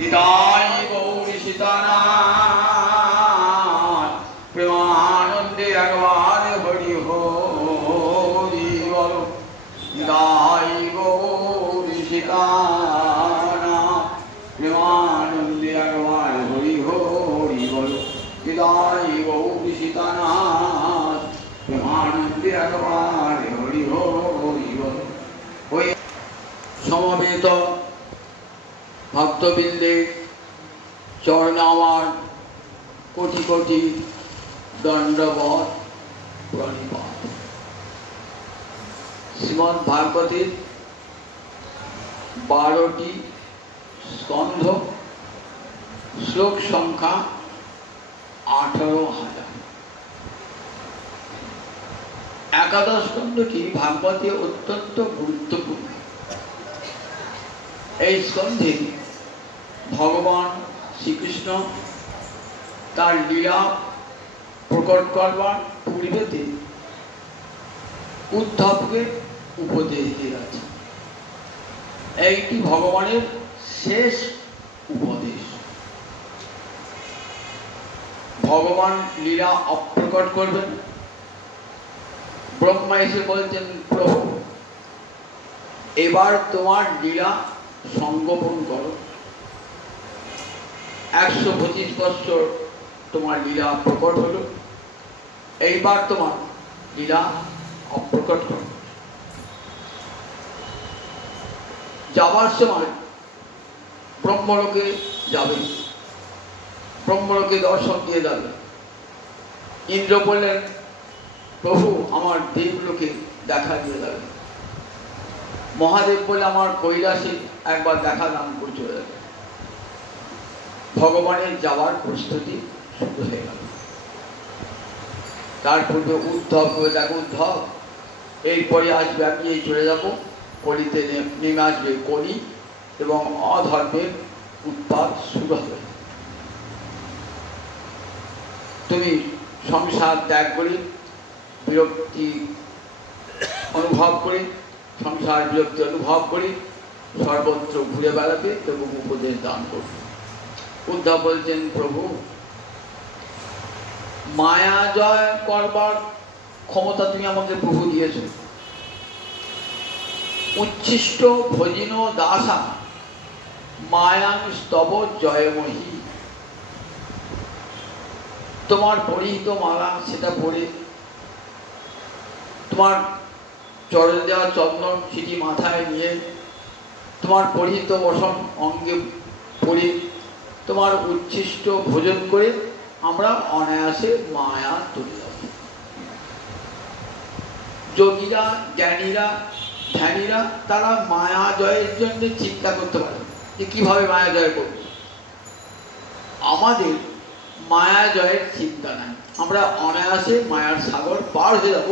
নিতাই গৌর সীতানাথ প্রেমানন্দে একবার হরি হরি বল। নিতাই গৌর সীতানাথ প্রেমানন্দে একবার হরি হরি বল। নিতাই গৌর সীতানাথ প্রেমানন্দে একবার হরি হরি বল। ওই সমবেত ভক্তবৃন্দে চরণে আমার কোটি কোটি দণ্ডবত প্রণিপাত। শ্রীমদ্ ভাগবতের 12টি স্কন্ধ, শ্লোক সংখ্যা 18,000। একাদশ স্কন্ধটি ভাগবতে অত্যন্ত গুরুত্বপূর্ণ। এই স্কন্ধে ভগবান শ্রীকৃষ্ণ তার লীলা প্রকট করবার পূর্বেতে উদ্ধবকে উপদেশ দিয়ে আছে। এইটি ভগবানের শেষ উপদেশ। ভগবান লীলা অপ্রকট করবেন। ব্রহ্মা এসে বলছেন, প্রভু এবার তোমার লীলা সংগোপন করো। 125 বৎসর তোমার লীলা প্রকট হলো, এইবার তোমার লীলা অপ্রকট করো। যাবার সময় ব্রহ্মলোকে যাবে, ব্রহ্মলোকে দর্শন দিয়ে যাবে। ইন্দ্র বললেন, প্রভু আমার দেবলোকে দেখা দিয়ে যাবে। মহাদেব বলে, আমার কৈলাসে একবার দেখা দান করে চলে যাবে। ভগবানের যাওয়ার প্রস্তুতি শুরু হয়ে গেল। তার পূর্বে উদ্ধব দেখো, উদ্ধব এরপরে আসবে, আমি এই চলে যাব, কলিতে নেমে আসবে কলি এবং অধর্মের উৎপাত শুরু হবে। তুমি সংসার ত্যাগ করে বিরক্তি অনুভব করে, সংসার বিরক্তি অনুভব করে সর্বত্র ঘুরে বেড়াবে এবং উপদেশ দান করবে। উদ্ধব বলছেন, প্রভু মায়া জয় করবার ক্ষমতা তুমি আমাকে প্রভু দিয়েছ। উচ্ছিষ্ট ভজিন দাসা মায়াং স্তব জয়মহী। তোমার পরিহিত মালা সেটা পরে, তোমার চরণে দেওয়া চন্দন সেটি মাথায় নিয়ে, তোমার পরিহিত বসন অঙ্গে পরে, তোমার উচ্ছিষ্ট ভোজন করে আমরা অনায়াসে মায়া তুলে যাব। যোগীরা, জ্ঞানীরা, ধ্যানীরা তারা মায়া জয়ের জন্য চিন্তা করতে পারে যে কিভাবে মায়া জয় করব। আমাদের মায়া জয়ের চিন্তা নাই, আমরা অনায়াসে মায়ার সাগর পার হয়ে যাব।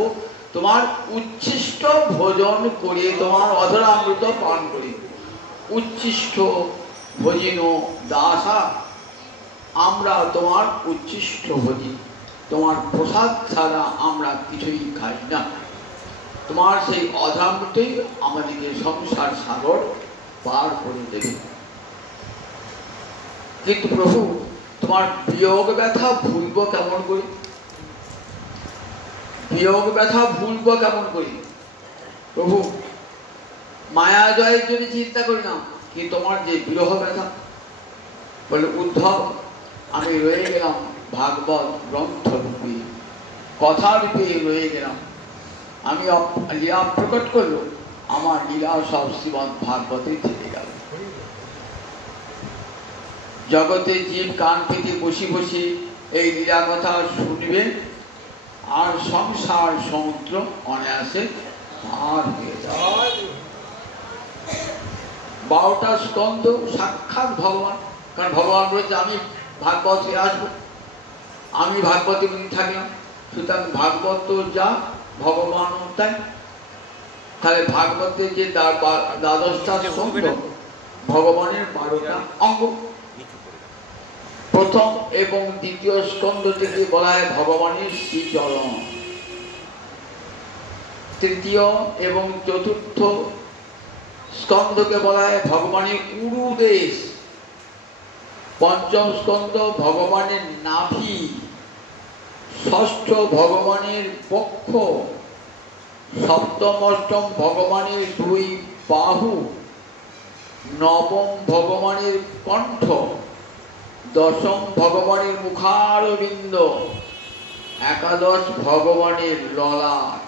তোমার উচ্ছিষ্ট ভোজন করে, তোমার অধরামৃত পান করে। উচ্ছিষ্ট ভজিন দাসা, আমরা তোমার উচ্ছিষ্ট ভোজি, তোমার প্রসাদ ছাড়া আমরা কিছুই খাই না। তোমার সেই অধরামৃতই আমাদেরকে সংসার সাগর পার করে দেবে। কিন্তু প্রভু তোমার বিয়োগ ব্যথা ভুলব কেমন করি? বিয়োগ ব্যথা ভুলব কেমন করি? প্রভু মায়া জয়ের জন্য চিন্তা করি না, কি তোমার যে বিরহ ব্যথা। বলে, উদ্ধব আমি রয়ে গেলাম ভাগবত গ্রন্থ রূপে, কথা রূপে রয়ে গেলাম। আমি লীলা প্রকট করলো, আমার লীলা সব শ্রীমদ্ ভাগবতে থেকে গেল। জগতে জীব কান পেতে বসে বসে এই লীলা কথা শুনবে, আর সংসার সমুদ্র অনায়াসে পার হয়ে যায়। 12টা স্কন্ধ সাক্ষাৎ ভগবান। কারণ ভগবান বলেছে, আমি ভাগবতে আসবো, আমি ভাগবতে থাকলাম, সুতরাং ভাগবত যা ভগবান তাই। তাহলে ভাগবতের যে 12টা স্কন্ধ, ভগবানের 12টা অঙ্গ। প্রথম এবং দ্বিতীয় স্কন্ধ থেকে বলা হয় ভগবানের শ্রীচরণ। তৃতীয় এবং চতুর্থ স্কন্ধকে বলা হয় ভগবানের উরুদেশ। পঞ্চম স্কন্ধ ভগবানের নাভি, ষষ্ঠ ভগবানের বক্ষ, সপ্তম অষ্টম ভগবানের দুই বাহু, নবম ভগবানের কণ্ঠ, দশম ভগবানের মুখারবিন্দ, একাদশ ভগবানের ললাট,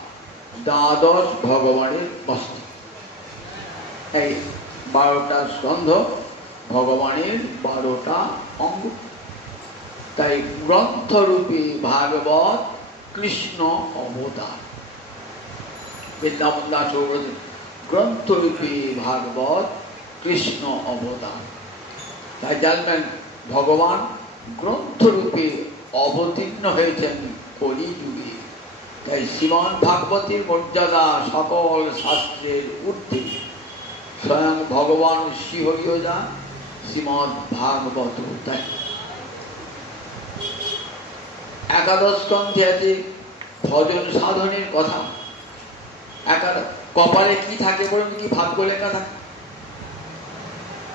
দ্বাদশ ভগবানের মস্তক। এই 12টা স্কন্ধ ভগবানের 12টা অঙ্গ। তাই গ্রন্থরূপী ভাগবত কৃষ্ণ অবতার। বৃন্দাবন দাস গ্রন্থরূপী ভাগবত কৃষ্ণ অবতার। তাই জানবেন ভগবান গ্রন্থরূপে অবতীর্ণ হয়েছেন কলিযুগে। তাই শ্রীমদ্ ভাগবতীর মর্যাদা সকল শাস্ত্রের ঊর্ধ্বে। স্বয়ং ভগবান শ্রীহরিও যান শ্রীমদ্ ভাগবত। তাই একাদশ স্কন্ধে আছে ভজন সাধনের কথা। কপালে কি থাকে বলুন, কি ভাগ্য লেখা থাকে?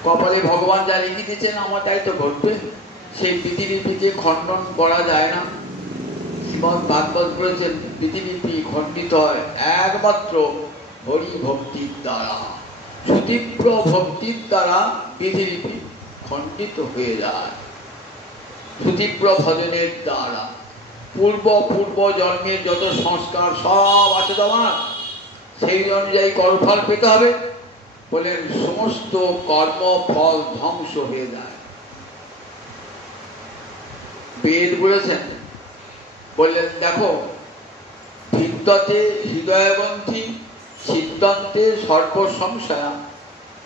কপালে ভগবান যা লিখে দিয়েছেন আমার তাই তো ঘটবে। সেই পৃথিবীকে খণ্ডন করা যায় না। শ্রীমদ্ ভাগবত বলেছেন পৃথিবী খণ্ডিত হয় একমাত্র হরি ভক্তির দ্বারা। সুতীব্র ভক্তির দ্বারা পৃথিবী খণ্ডিত হয়ে যায়। সুতীব্র ভজনের দ্বারা পূর্ব জন্মের যত সংস্কার সব আছে তোমার, সেই অনুযায়ী কর্মফল পেতে হবে। বলেন সমস্ত কর্মফল ধ্বংস হয়ে যায়। বেদ বলেছেন, বললেন দেখো বিদ্যতে হৃদয়বন্ধী, সিদ্ধান্তে সর্বসংশয়া,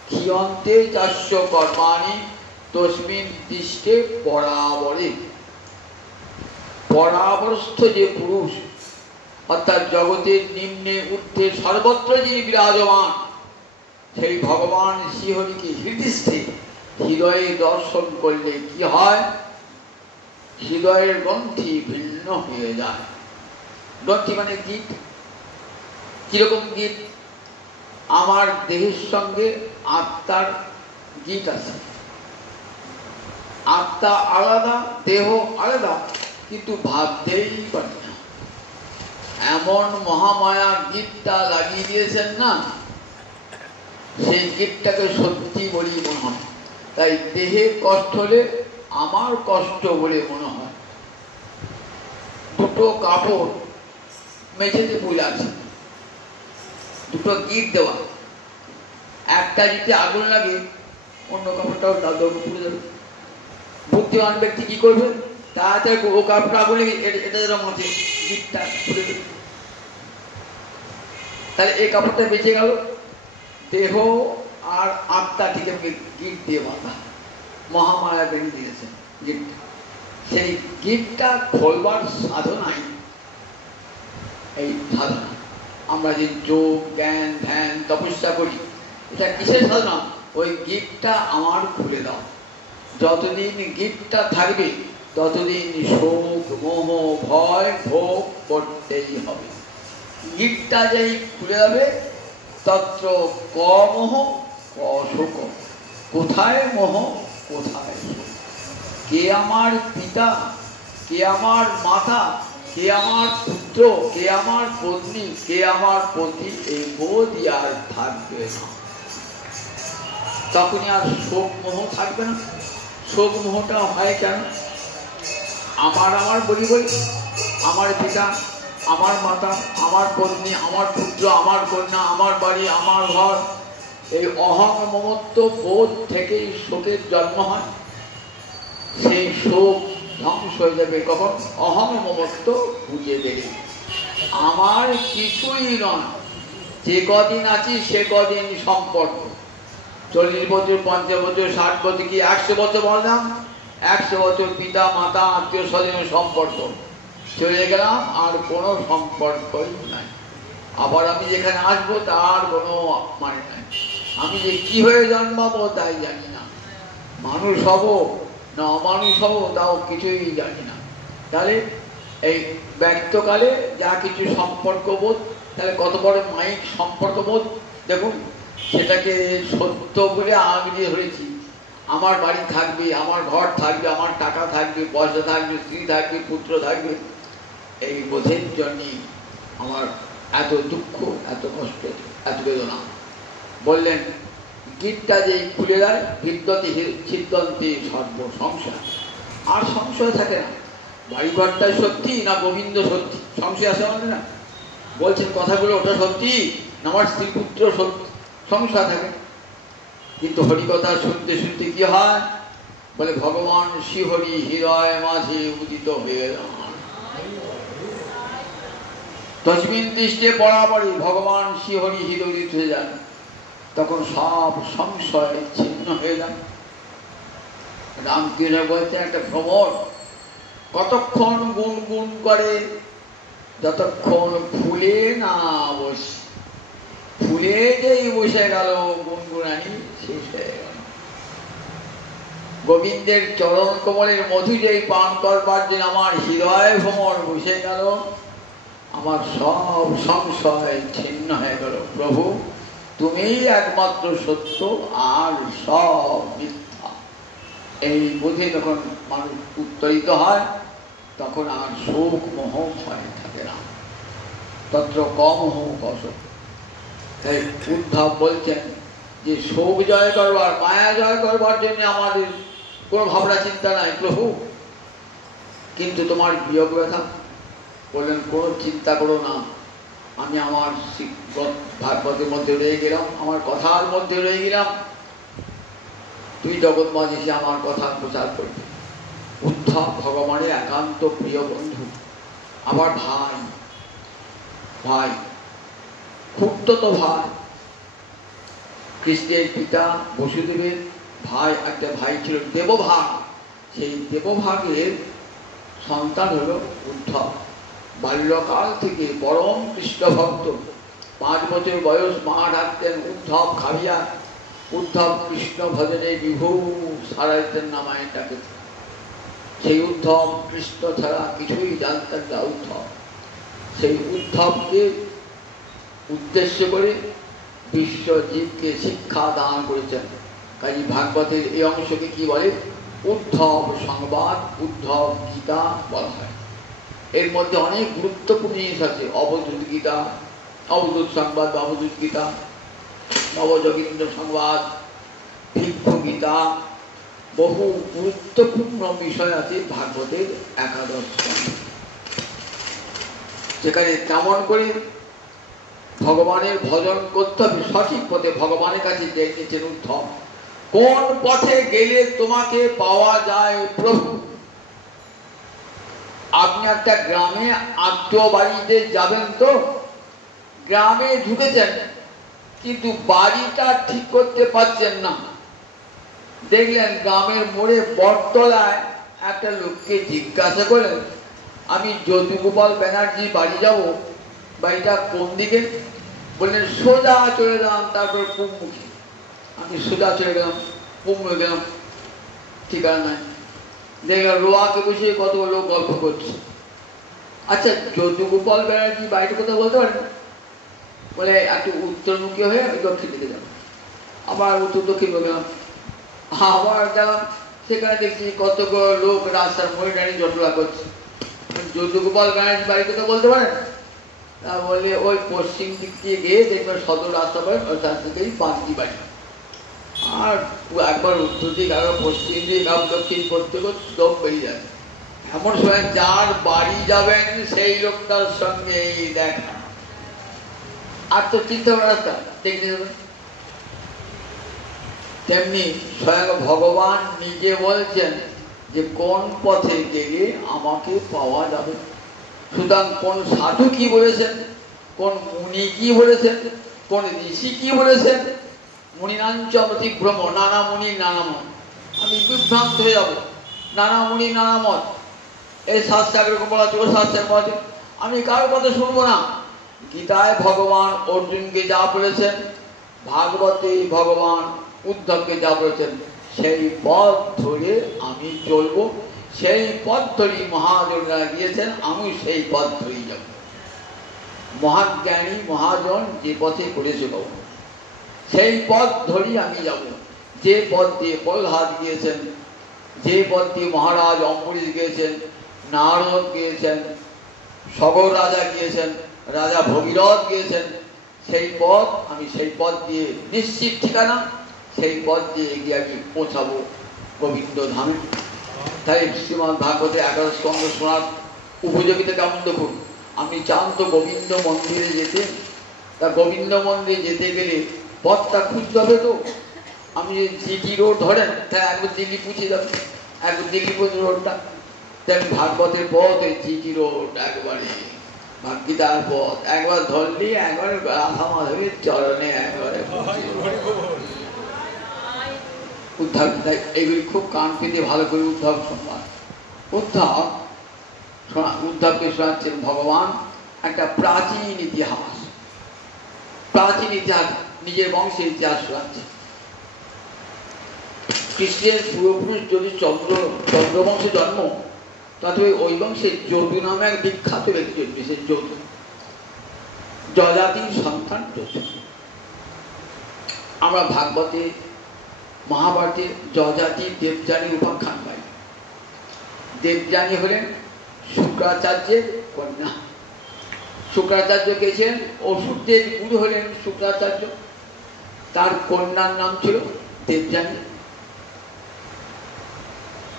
ক্ষিয়ন্তে চাস্য কর্মাণি, তস্মিন দৃষ্টে পরাবরে। পরাবরস্থ যে পুরুষ, অর্থাৎ জগতের নিম্নে ঊর্ধ্বে সর্বত্র যিনি বিরাজমান, সেই ভগবান শ্রীহরিকে হৃদয়স্থে হৃদয়ে দর্শন করলে কি হয়? হৃদয়ের গ্রন্থি ভিন্ন হয়ে যায়। গ্রন্থি মানে গীত। কিরকম গীত? আমার দেহের সঙ্গে আত্মার গীত আছে। আত্মা আলাদা, দেহ আলাদা, কিন্তু ভাবতেই পারি না। এমন মহামায়া গীতটা লাগিয়ে দিয়েছেন না, সেই গীতটাকে সত্যি বলি মনে হয়। তাই দেহে কষ্ট হলে আমার কষ্ট বলে মনে হয়। দুটো কাপড় মেঝেতে পড়ে আছে, দুটো গিট দেওয়া, একটা যদি আগুন লাগে অন্য কাপড়টাও দাদুকে পুড়ে যাবে। বুদ্ধিমান ব্যক্তি কি করবে? তাড়াতাড়ি ও কাপড়টা আগুন লেগে এটা যেরকম আছে গিটটা পুড়ে দেবে। তাহলে এই কাপড়টা বেঁচে গেল। দেহ আর আত্মা থেকে গিট দিয়ে বাঁধা, মহামায়া বেরিয়ে দিয়েছে গিটটা। সেই গিটটা খোলবার সাধনাই এই সাধনা। আমরা যে যোগ জ্ঞান ধ্যান তপস্যা করি, এটা কিসের সাধনা? ওই গিটটা আমার খুলে দাও। যতদিন গিটটা থাকবে ততদিন শোক মোহ ভয় ভোগ করতেই হবে। গিটটা যেই খুলে যাবে তত্র ক মোহ ক শোক। কোথায় মোহ কোথায় শোক? কে আমার পিতা, কে আমার মাতা, কে আমার পুত্র, কে আমার পত্নী, কে আমার পতি, এই বোধই আর থাকবে না। তখনই আর শোক মোহ থাকবে না। শোক মোহটা হয় কেন? আমার বলি আমার পিতা, আমার মাতা, আমার পত্নী, আমার পুত্র, আমার কন্যা, আমার বাড়ি, আমার ঘর, এই অহং মমত্ব বোধ থেকেই শোকের জন্ম হয়। সেই শোক ধ্বংস হয়ে যাবে কখন? অহং মমত্ব বুঝে দেবে আমার কিছুই নয়। যে কদিন আছি সে কদিন সম্পর্ক। 40 বছর, 50 বছর, 60 বছর, কি 100 বছর বললাম, 100 বছর পিতা মাতা আত্মীয় স্বজনের সম্পর্ক। চলে গেলাম, আর কোনো সম্পর্কই নাই। আবার আমি যেখানে আসবো তার কোনো মানে নাই। আমি যে কি হয়ে জন্মাবো তাই জানি না। মানুষ হব না অমানুষ হব তাও কিছুই জানি না। তাহলে এই ব্যক্তকালে যা কিছু সম্পর্কবোধ, তাহলে কত বড় মাইক সম্পর্কবোধ দেখুন। সেটাকে সত্য বলে আঁকড়িয়ে ধরেছি। আমার বাড়ি থাকবে, আমার ঘর থাকবে, আমার টাকা থাকবে, পয়সা থাকবে, স্ত্রী থাকবে, পুত্র থাকবে, এই বোধের জন্যই আমার এত দুঃখ, এত কষ্ট, এত বেদনা। বললেন গীতটা যেই খুলে দেয়, বিদ্যতি ছিদ্যন্তি সর্ব সংশয়, আর সংশয় থাকে না। বাড়িঘরটাই সত্যি না গোবিন্দ সত্যি, সংশয় আসে মানে না। বলছেন কথাগুলো ওটা সত্যি না আমার স্ত্রী পুত্র সত্যি, সংশয় থাকে। কিন্তু হরিকথা শুনতে শুনতে কি হয়, বলে ভগবান শ্রীহরি হৃদয় মাঝে উদিত হয়ে যান। তস্মিন দৃষ্টে বরাবরই ভগবান শ্রীহরি হৃদয় উদিত হয়ে যান, তখন সব সংশয় ছিন্ন হয়ে যান। রামকৃষ্ণ বলতে একটা ভ্রমর কতক্ষণ গুনগুন করে, যতক্ষণ ফুলে না বসে। ফুলে যেই বসে গেল গুনগুনানি শেষ হয়ে গেল। গোবিন্দের চরণ কমলের মধু যেই পান করবার জন্য আমার হৃদয় ভ্রমর বসে গেল, আমার সব সংশয় ছিন্ন হয়ে গেল। প্রভু তুমিই একমাত্র সত্য, আর সব মিথ্যা। এই বোধে যখন মানুষ উত্তরিত হয়, তখন আর শোক মোহ ভয় থাকে না। তত্র কম হোক অশোক। তাই উদ্ধব বলছেন যে শোক জয় করবার, মায়া জয় করবার জন্য আমাদের কোনো ভাবনা চিন্তা নাই প্রভু, কিন্তু তোমার বিয়োগ ব্যথা, বললেন কোনো চিন্তা করো না, আমি আমার ভাগবতের মধ্যে রয়ে গেলাম, আমার কথার মধ্যে রয়ে গেলাম, তুই জগৎমাঝে এসে আমার কথা প্রচার করবি। উদ্ধব ভগবানের একান্ত প্রিয় বন্ধু, আমার ভাই, ভাই খুব ভাই। কৃষ্ণের পিতা বসুদেবের ভাই, একটা ভাই ছিল দেবভাগ, সেই দেবভাগের সন্তান হলো উদ্ধব। বাল্যকাল থেকে পরম কৃষ্ণ ভক্ত, 5 বছর বয়স মা ডাকতেন উদ্ধব খাবিয়া। উদ্ধব কৃষ্ণ ভজনে বিভু সারা দিতেন, নামায় ডাকে। সেই উদ্ধব কৃষ্ণ ছাড়া কিছুই জানতেন না উদ্ধব। সেই উদ্ধবকে উদ্দেশ্য করে বিশ্বজীবকে শিক্ষা দান করেছেন। কাজী ভাগবতের এই অংশকে কি বলে, উদ্ধব সংবাদ, উদ্ধব গীতা বলা হয়। এর মধ্যে অনেক গুরুত্বপূর্ণ জিনিস আছে, অবধূত গীতা, অবধূত সংবাদ, অবধূত গীতা, নবযোগীন্দ্র সংবাদ, ভিক্ষু গীতা, বহু গুরুত্বপূর্ণ বিষয় আছে ভাগবতের একাদশ স্কন্ধে। সেখানে কেমন করে ভগবানের ভজন করতে হবে, সঠিক পথে ভগবানের কাছে জেনেছেন উদ্ধব। কোন পথে গেলে তোমাকে পাওয়া যায় প্রভু। আপনি একটা গ্রামে আত্মীয় বাড়িতে যাবেন, তো গ্রামে ঢুকেছেন কিন্তু বাড়িটা ঠিক করতে পারছেন না। দেখলেন গ্রামের মোড়ে বটতলায় একটা লোককে জিজ্ঞাসা করলেন, আমি যদুগোপাল ব্যানার্জি বাড়ি যাব, বাড়িটা কোন দিকে? বললেন সোজা চলে গেলাম, তারপর পূবমুখী। আমি সোজা চলে গেলাম, পূবমুখী গেলাম, ঠিকানা নাই। দেখলাম রোয়াকে বসে কত লোক গল্প করছে। আচ্ছা যদুগোপাল ব্যানার্জি বাড়িটা কথা বলতে পারেন? বলে একটু উত্তরমুখী হয়ে দক্ষিণ দিকে গেলাম, আবার উত্তর দক্ষিণ গেলাম, আবার গেলাম, সেখানে দেখছি কতগুলো লোক রাস্তার মোড়ে দাঁড়িয়ে জটলা করছে। যদুগোপাল ব্যানার্জি বাড়ি কথা বলতে পারেন? তা বলে ওই পশ্চিম দিক দিয়ে গিয়ে দেখবেন সদর রাস্তা পাবেন, ওই তার দিকেই বাড়ি বাড়ি। আর একবার উত্তর দিক, একবার পশ্চিম দিক, একবার দক্ষিণ করতে করতে লোক বেরিয়ে যাবে। এমন সময় যার বাড়ি যাবেন সেই লোকটার সঙ্গে দেখা, আর তো চিন্তা রাস্তা দেখতে যাবেন। তেমনি স্বয়ং ভগবান নিজে বলছেন যে কোন পথে গেলে আমাকে পাওয়া যাবে। সুতরাং কোন সাধু কি বলেছেন, কোন মুনি কি বলেছেন, কোন ঋষি কি বলেছেন, মুনিনাঞ্চ ভ্রম, নানা মুনি নানা মত। আমি বিভ্রান্ত হয়ে যাব, নানা মুনি নানা মত, এই শাস্ত্র একরকম বলা হচ্ছে, ও শাস্ত্রের মতে আমি কারোর কথা শুনবো না। গীতায় ভগবান অর্জুনকে যা বলেছেন, ভাগবতে ভগবান উদ্ধবকে যা বলেছেন, সেই পথ ধরে আমি চলবো। সেই পথ ধরেই মহাজনরা গিয়েছেন, আমি সেই পথ ধরেই যাব। মহাজ্ঞানী মহাজন যে পথে করেছে বাবু, সেই পথ ধরেই আমি যাব। যে পথ দিয়ে প্রহ্লাদ গিয়েছেন, যে পথ দিয়ে মহারাজ অম্বরীশ গিয়েছেন, নারদ গিয়েছেন, সগর রাজা গিয়েছেন, রাজা ভগীরথ গিয়েছেন, সেই পথ আমি সেই পথ দিয়ে নিশ্চিত ঠিকানা, সেই পথ দিয়ে এগিয়ে আমি পৌঁছাবো গোবিন্দ ধামে। তাই শ্রীমদ্ ভাগবতে 11 স্কন্ধ শোনার উপযোগিতা কেমন দেখুন। আপনি চান তো গোবিন্দ মন্দিরে যেতে, তা গোবিন্দ মন্দিরে যেতে গেলে পথটা খুঁজতে হবে তো। আপনি যে জিটি রোড ধরেন, তাই একবার দিল্লি পৌঁছে যাবেন, একবার দিল্লি পর্যন্ত রোডটা। তাই ভাগবতের পথ ওই জিটি রোড, একবারে ভাগ্যিতার পথ, একবার ধরলি একবার রাধা মাধবের চরণে একবারে উদ্ধার। তাই এগুলি খুব কান পেতে ভালো করে উদ্ধব সম্মান। উদ্ধবকে শোনাচ্ছেন ভগবান একটা প্রাচীন ইতিহাস, প্রাচীন ইতিহাস, নিজের বংশের ইতিহাস শোনাচ্ছে। কৃষ্ণের পূর্বপুরুষ যদি চন্দ্রবংশে জন্ম, তাতে ওই বংশে যদু নামে এক বিখ্যাত ব্যক্তি জন্মেছে। যদু যজাতির সন্তান যদু। আমরা ভাগবতে মহাভারতে যজাতি দেবযানী উপাখ্যান পাই। দেবযানী হলেন শুক্রাচার্যের কন্যা। শুক্রাচার্য গেছেন, অসুরদের গুরু হলেন শুক্রাচার্য, তার কন্যার নাম ছিল দেবযানী।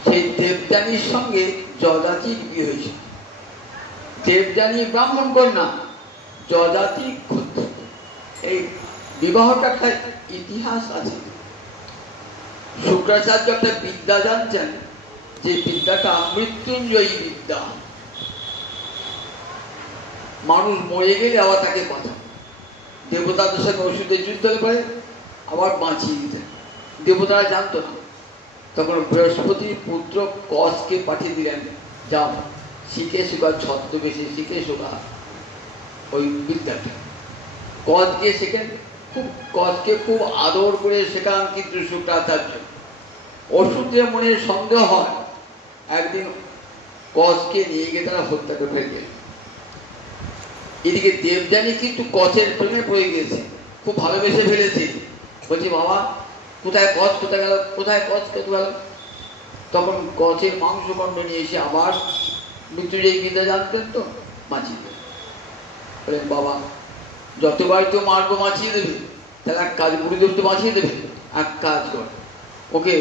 সেই দেবযানীর সঙ্গে যজাতির বিয়ে হয়েছে। দেবযানী ব্রাহ্মণ কন্যা, যজাতি ক্ষত্রিয়। এই বিবাহটা একটা ইতিহাস আছে। শুক্রাচার্য একটা বিদ্যা জানছেন, যে বিদ্যাটা মৃত্যুঞ্জয়ী বিদ্যা। মানুষ মরে গেলে আবার তাকে বাঁচান, দেবতাদের সঙ্গে ওষুধের যুদ্ধ করে আবার বাঁচিয়ে দিতেন। দেবতারা জানতো না, তখন বৃহস্পতির পুত্র কসকে পাঠিয়ে দিলেন, যাও শিখে শোকা, ছদ্মবেশে শিখে শোকা ওই বিদ্যাটা। কসকে শেখেন, কসকে খুব আদর করে শেখান। কিন্তু শুক্রাচার্য অসুরদের মনে সন্দেহ হয়, একদিন কসকে নিয়ে গিয়ে তারা হত্যা করে ফেলে। এদিকে দেবযানী কিন্তু কসের প্রেমে পড়ে গিয়েছে, খুব ভালোবেসে ফেলেছে। বলছি বাবা কোথায় কস, কোথায় গেল, কোথায় কস, কোথায় গেল? তখন কসের মাংসখণ্ড নিয়ে এসে আবার মৃত্যুঞ্জয়ী বিদ্যা জানতেন তো, বাঁচিয়ে দেবে। বলেন বাবা যতবার তো মারবো বাঁচিয়ে দেবে, তাহলে এক কাজ, গুরুদেব তো বাঁচিয়ে দেবে, এক কাজ কর, ওকে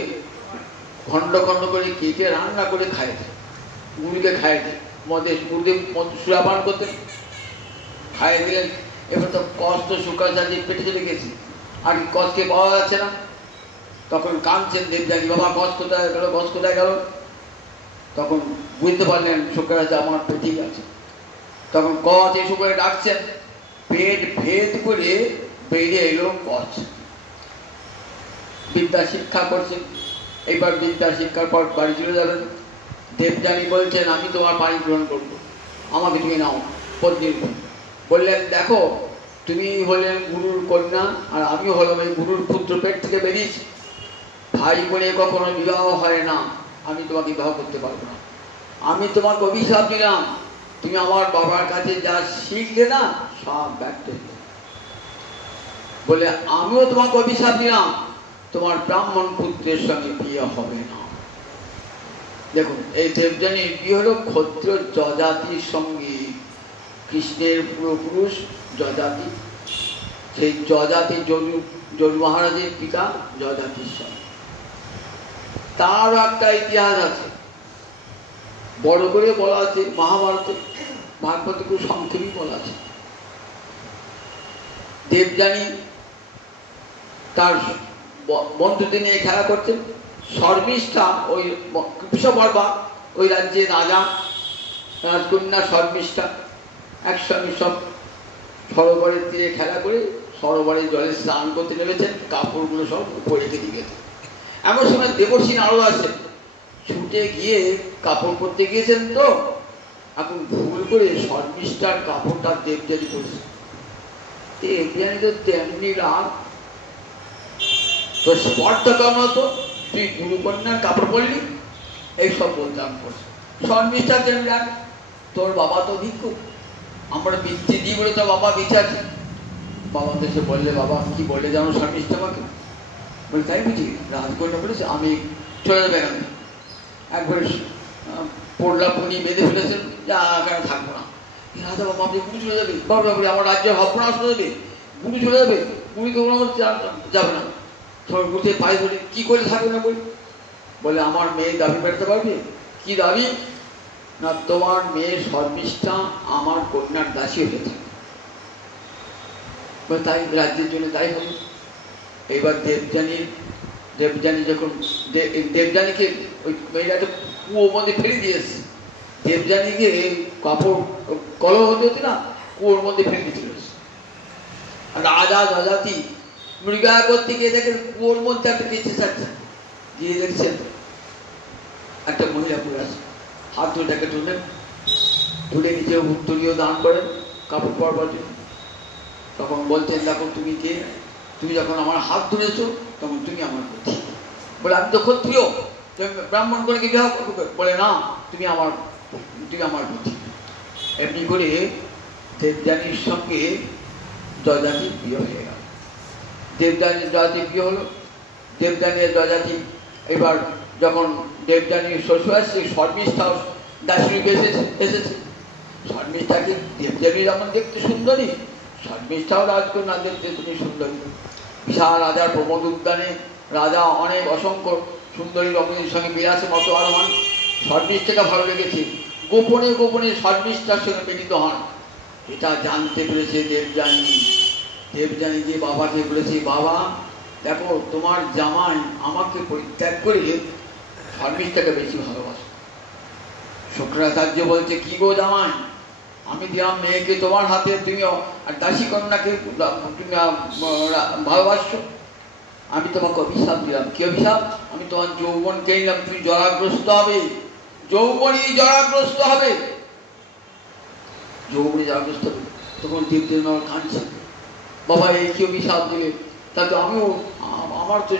খণ্ড খণ্ড করে কেটে রান্না করে খায় দেয়, গুরুকে খায় দেয়। মদে গুরুদেব সুরাপান করতেন, খাইয়ে দিলেন। এবার তো কস তো শুক্রাচার্যের পেটে চলে গেছে, আর কসকে পাওয়া যাচ্ছে না। তখন কাঁদছেন দেবযানী, বাবা কস কোথায় গেল, কস কোথায় গেল? তখন বুঝতে পারলেন শুক্রাচার্য আমার পেটেই আছে। তখন কস এসে করে ডাকছেন, পেট ভেদ করে বেরিয়ে এলো কস। বিদ্যা শিক্ষা করছেন। এইবার বিদ্যা শিক্ষার পর বাড়ি চলে যাবেন। দেবযানী বলছেন আমি তোমার পানি গ্রহণ করবো, আমাকে তুমি নাও পত্নীর। বললেন দেখো তুমি হলেন গুরুর কন্যা, আর আমি হলাম এই গুরুর পুত্র, পেট থেকে বেরিয়েছি। ভাই বলে কখনো বিবাহ হয় না, আমি তোমাকে বিবাহ করতে পারবো না। আমি তোমাকে অভিশাপ দিলাম, তুমি আমার বাবার কাছে যা শিখলে না সব ব্যর্থ হলো। বলে আমিও তোমাকে অভিশাপ দিলাম, তোমার ব্রাহ্মণ পুত্রের সঙ্গে বিয়ে হবে না। দেখুন এই দেবযানীর বিয়ে হলো ক্ষত্রিয় যজাতির সঙ্গে। কৃষ্ণের পূর্বপুরুষ যজাতি, সেই যজাতি যদু মহারাজের পিতা যজাতির সঙ্গে। তার একটা ইতিহাস আছে, বড় করে বলা আছে মহাভারতে, ভাগবতে খুব সংক্ষেপে বলা আছে। দেবযানী তার বন্ধুদের নিয়ে খেলা করতেন। শর্মিষ্ঠা ওই কৃষ্ণবর্মা, ওই রাজ্যের রাজা রাজকন্যা শর্মিষ্ঠা একসঙ্গে সব সরোবরের তীরে খেলা করে সরোবরের জলে স্নান করতে নেমেছেন, কাপড়গুলো সব উপরে রেখে দিয়ে গেছে। এমন সময় দেবর্ষী নারদ আসেন, ছুটে গিয়ে কাপড় পরতে গিয়েছেন, তো এখন ভুল করে শর্মিষ্ঠার কাপড়টা দেবযানী করছে। দেবযানী তো তেমনি রাগ, তো স্পর্ধা কেমন হতো, তুই গুরুকন্যার কাপড় পরলি, এইসব বলতাম করছে। শর্মিষ্ঠা তেমনি রাগ, তোর বাবা তো ভিক্ষুক, আমরা বৃত্তি দিই বলে তো বাবা বেঁচে আছে। বাবা দেশে বললে, বাবা কি বললে যেন শর্মিষ্ঠা আমাকে, বলে তাই বুঝি? রাজকন্যা বলেছে আমি চলে যাবে এখানে। একবারে পড়লা পুনি বেঁধে ফেলেছেন, যা এখানে থাকবো না। রাজা বাবা আপনি পুরী চলে যাবে? বাবা বলে আমার রাজ্যের সর্বনাশ হয়ে যাবে, পুরী চলে যাবে, পুরী কোনো যাবে না। সবাই বুঝে পায়ে ধরে কি করে থাকবে না বলি? বলে আমার মেয়ে দাবি মেটাতে পারবে? কি দাবি? না তোমার মেয়ে শর্মিষ্ঠা আমার কন্যার দাসী হয়ে থাকে। তাই রাজ্যের জন্য তাই হলো। এইবার দেবযানী যখন দেবযানীকে ওই মেয়েটাকে কুয়োর মধ্যে ফেলে দিয়েছে, দেবযানীকে কাপড় কলহ হতে হতে না কুয়োর মধ্যে ফেলে দিয়েছিল। রাজা যজাতি মৃগয়া করতে গিয়ে দেখেন কুয়োর মধ্যে একটা কেঁচে থাকছে, গিয়ে দেখছেন একটা মহিলা পড়ে আছে, হাত ধরে তাকে তুলে নিচে উত্তরীয় দান করেন কাপড় পরবার জন্য। তখন বলছেন দেখো তুমি কে? তুমি যখন আমার হাত ধরেছো তখন তুমি আমার পতি। বলে আমি তো ক্ষত্রিয়, ব্রাহ্মণ করে কি বিবাহ করবে? বলে না, তুমি আমার পতি। এমনি করে দেবযানীর সঙ্গে যজাতি বিয়ে হয়ে গেল। দেবযানী যজাতি বিয়ে হলো। দেবযানী যজাতি এবার যখন দেবযানীর শ্বশুর আসছে, শর্মিষ্ঠাও দাসী এসেছে। শর্মিষ্ঠাকে দেবযানী যেমন দেখতে সুন্দরী, শর্মিষ্ঠাও রাজকন্যা দেখতে তুমি সুন্দরী। বিশাল রাজার প্রমোদ উদ্যানে রাজা অনেক অসংখ্য সুন্দরী রমণীর সঙ্গে বিরাসে মত আরোহণ। শর্মিষ্ঠাকে ভালো লেগেছে, গোপনে গোপনে শর্মিষ্ঠার সঙ্গে মিলিত হন। এটা জানতে পেরেছে দেবযানী। দেবযানী যে বাবাকে বলেছে, বাবা দেখো তোমার জামাই আমাকে পরিত্যাগ করে শর্মিষ্ঠাকে বেশি ভালোবাসে। শুক্রাচার্য বলছে কি গো জামাই, আমি দিলাম মেয়েকে তোমার হাতে, তুমি আর দাসী কন্যাকে তুমি ভালোবাসছো। আমি তোমাকে অভিশাপ দিলাম। কি অভিশাপ? আমি তোমার যৌবনকে নিলাম, তুমি জরাগ্রস্ত হবে, যৌবনই জরাগ্রস্ত হবে, যৌবনে জরাগ্রস্ত হবে। তখন দেবদেব কাঁদছে, বাবা এই কি অভিশাপ দিলে? তা তো আমিও আমার তো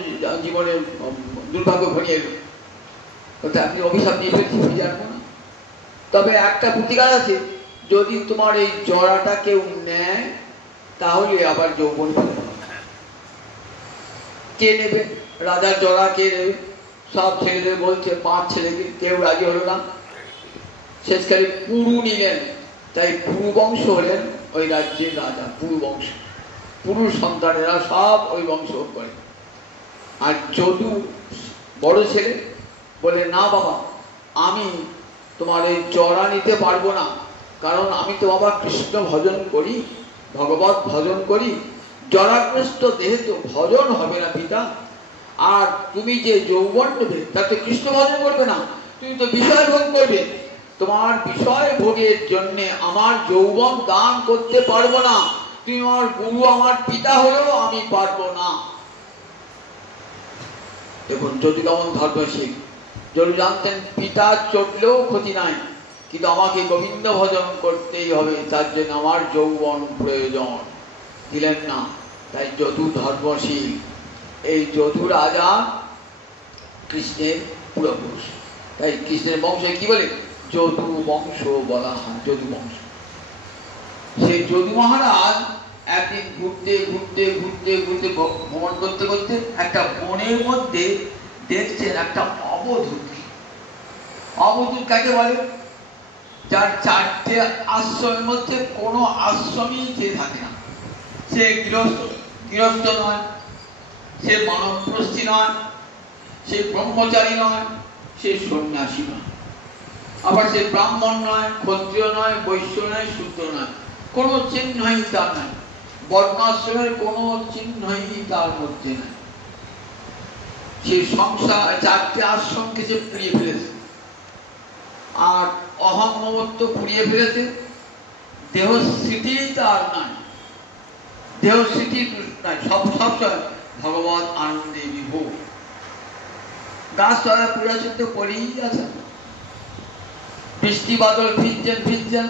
জীবনে দুর্ভাগ্য ঘনিয়ে এলো। আপনি অভিশাপ দিয়ে ফেলছি, জানবো না। তবে একটা প্রতিকার আছে, যদি তোমার এই জরাটা কেউ নেয় তাহলে আবার যৌবন ফিরে পাবে। কে নেবে? রাজার জরা কে নেবে? সব ছেলেদের বলছে, 5 ছেলেকে, কেউ রাজি হলো না। শেষকালে পুরু নিলেন। তাই পুরু বংশ হলেন ওই রাজ্যের রাজা। পুরু বংশ, পুরুষ সন্তানেরা সব ওই বংশ করে। আর যদু বড় ছেলে বলে, না বাবা আমি তোমার এই জরা নিতে পারবো না, কারণ আমি তো বাবা কৃষ্ণ ভজন করি, ভগবত ভজন করি, জরাগ্রস্ত দেহে তো ভজন হবে না পিতা। আর তুমি যে যৌবন নেবে তাতে কৃষ্ণ ভজন করবে না, তুমি তো বিষয় ভোগ করবে। তোমার বিষয় ভোগের জন্য আমার যৌবন দান করতে পারবো না। তুমি আমার গুরু, আমার পিতা হলেও আমি পারবো না। দেখুন যদি কেমন ধর্মশীল। যদি জানতেন পিতা চটলেও ক্ষতি নাই, কিন্তু আমাকে গোবিন্দ ভজন করতেই হবে, তার জন্য আমার যৌবন প্রয়োজন। দিলেন না। তাই যদু ধর্মশীল। এই যদু রাজা কৃষ্ণের পূর্বপুরুষ। তাই কৃষ্ণের বংশে কি বলে? যদু বংশ বলা হয়, যদু বংশ। সেই যদু মহারাজ একদিন ঘুরতে ঘুরতে ঘুরতে ঘুরতে ভ্রমণ করতে করতে একটা বনের মধ্যে দেখছেন একটা অবধূত। অবধূত কাকে বলে? যার 4টে আশ্রমের মধ্যে কোনো আশ্রমই সে থাকে না। সে গৃহস্থ নয়, সে মানবপ্রস্থী নয়, সে ব্রহ্মচারী নয়, সে সন্ন্যাসী নয়, আবার সে ব্রাহ্মণ নয়, ক্ষত্রিয় নয়, বৈশ্য নয়, শূদ্র নয়। কোনো চিহ্নই তার নাই, বর্ণাশ্রমের কোনো চিহ্নই তার মধ্যে নাই। সে সংসার 4টে আশ্রমকে সে পুড়িয়ে ফেলেছে, আর অহং মমত্ব পুড়িয়ে ফেলেছে। দেহস্থিতি তার নাই, দেহস্থিতি নাই, সবসময় ভগবত আনন্দে বিভোর। গাছতলা পুরাচিত করেই আছে। বৃষ্টি বাদল ভিজছেন,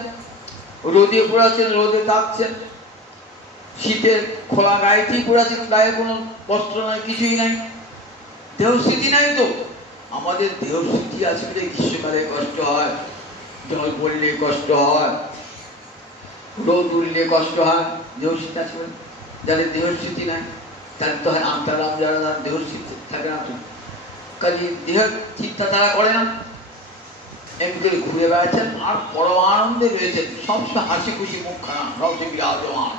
রোদে পুরাছেন, রোদে থাকছেন, শীতের খোলা গায়েতেই পুরাছেন, গায়ে কোনো বস্ত্র নাই, কিছুই নাই, দেহস্থিতি নাই। তো আমাদের দেহস্থিতি আছে বলে গ্রীষ্মকালে কষ্ট হয়, জল পড়লে কষ্ট হয়, রোদ উঠলে কষ্ট হয়, দেহস্থিতি আছে বলে। যাদের দেহস্থিতি নাই তার তো হয় আত্মারাম যারা দেহ থাকে না, কাজে দেহ চিন্তা তারা করে না, এমনি ঘুরে বেড়াচ্ছেন আর পরমানন্দে রয়েছেন, সবসময় হাসি খুশি মুখ খানা, রসে বিরাজমান।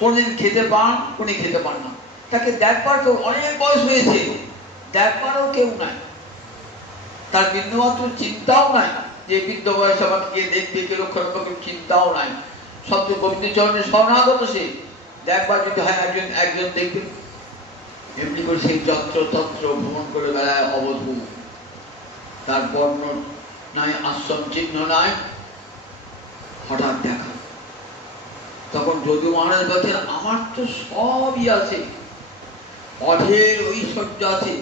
কোনদিন খেতে পান, কোনদিন খেতে পান না, তাকে দেখবার কেউ, অনেক বয়স হয়েছে, দেখবারও কেউ নাই, তার বিন্দুমাত্র চিন্তাও নাই যে বৃদ্ধ বয়স আমাকে কে দেখবে, কে রক্ষা করবে, চিন্তাও নাই। সত্য গোবিন্দ চরণের শরণাগত সে, দেখবার যদি হয় একজন একজন দেখবে। এমনি করে সেই যত্র তত্র ভ্রমণ করে বেড়ায় অবধূ, তার বর্ণ নাই, আশ্রম চিহ্ন নাই। হঠাৎ দেখা, তখন যদু মহারাজ বলছেন আমার তো সবই আছে, অঢের ঐশ্বর্য আছে,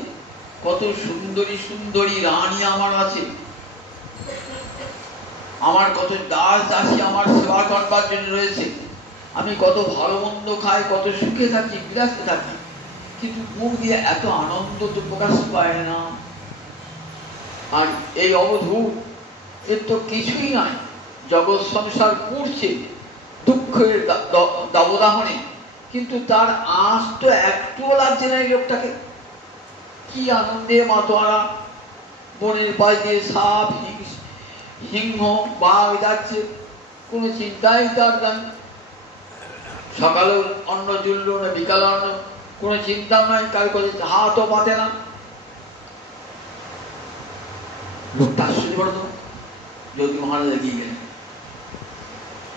কত সুন্দরী সুন্দরী রানী আমার আছে, আমার কত দাস দাসী আমার সেবা করবার জন্য রয়েছে, আমি কত ভালো মন্দ খাই, কত সুখে থাকি, বিলাসে থাকি, কিন্তু মুখ দিয়ে এত আনন্দ তো প্রকাশ পায় না। আর এই অবধূ, এর তো কিছুই নাই, জগৎ সংসার পুড়ছে দুঃখের দাবদাহনে, কিন্তু তার আঁচ তো একটুও লাগছে না এই লোকটাকে। কি আনন্দে মাতোয়ারা, বনের পাশ দিয়ে সাপ সিংহ বাঘ যাচ্ছে, কোনো চিন্তাই তার নাই। সকালে অন্ন জুড়ল না বিকালে অন্ন, কোনো চিন্তা নাই, কার কাছে হাতও পাতে না। লোকটা আশ্চর্য, যদু মহারাজ এগিয়ে গেলেন।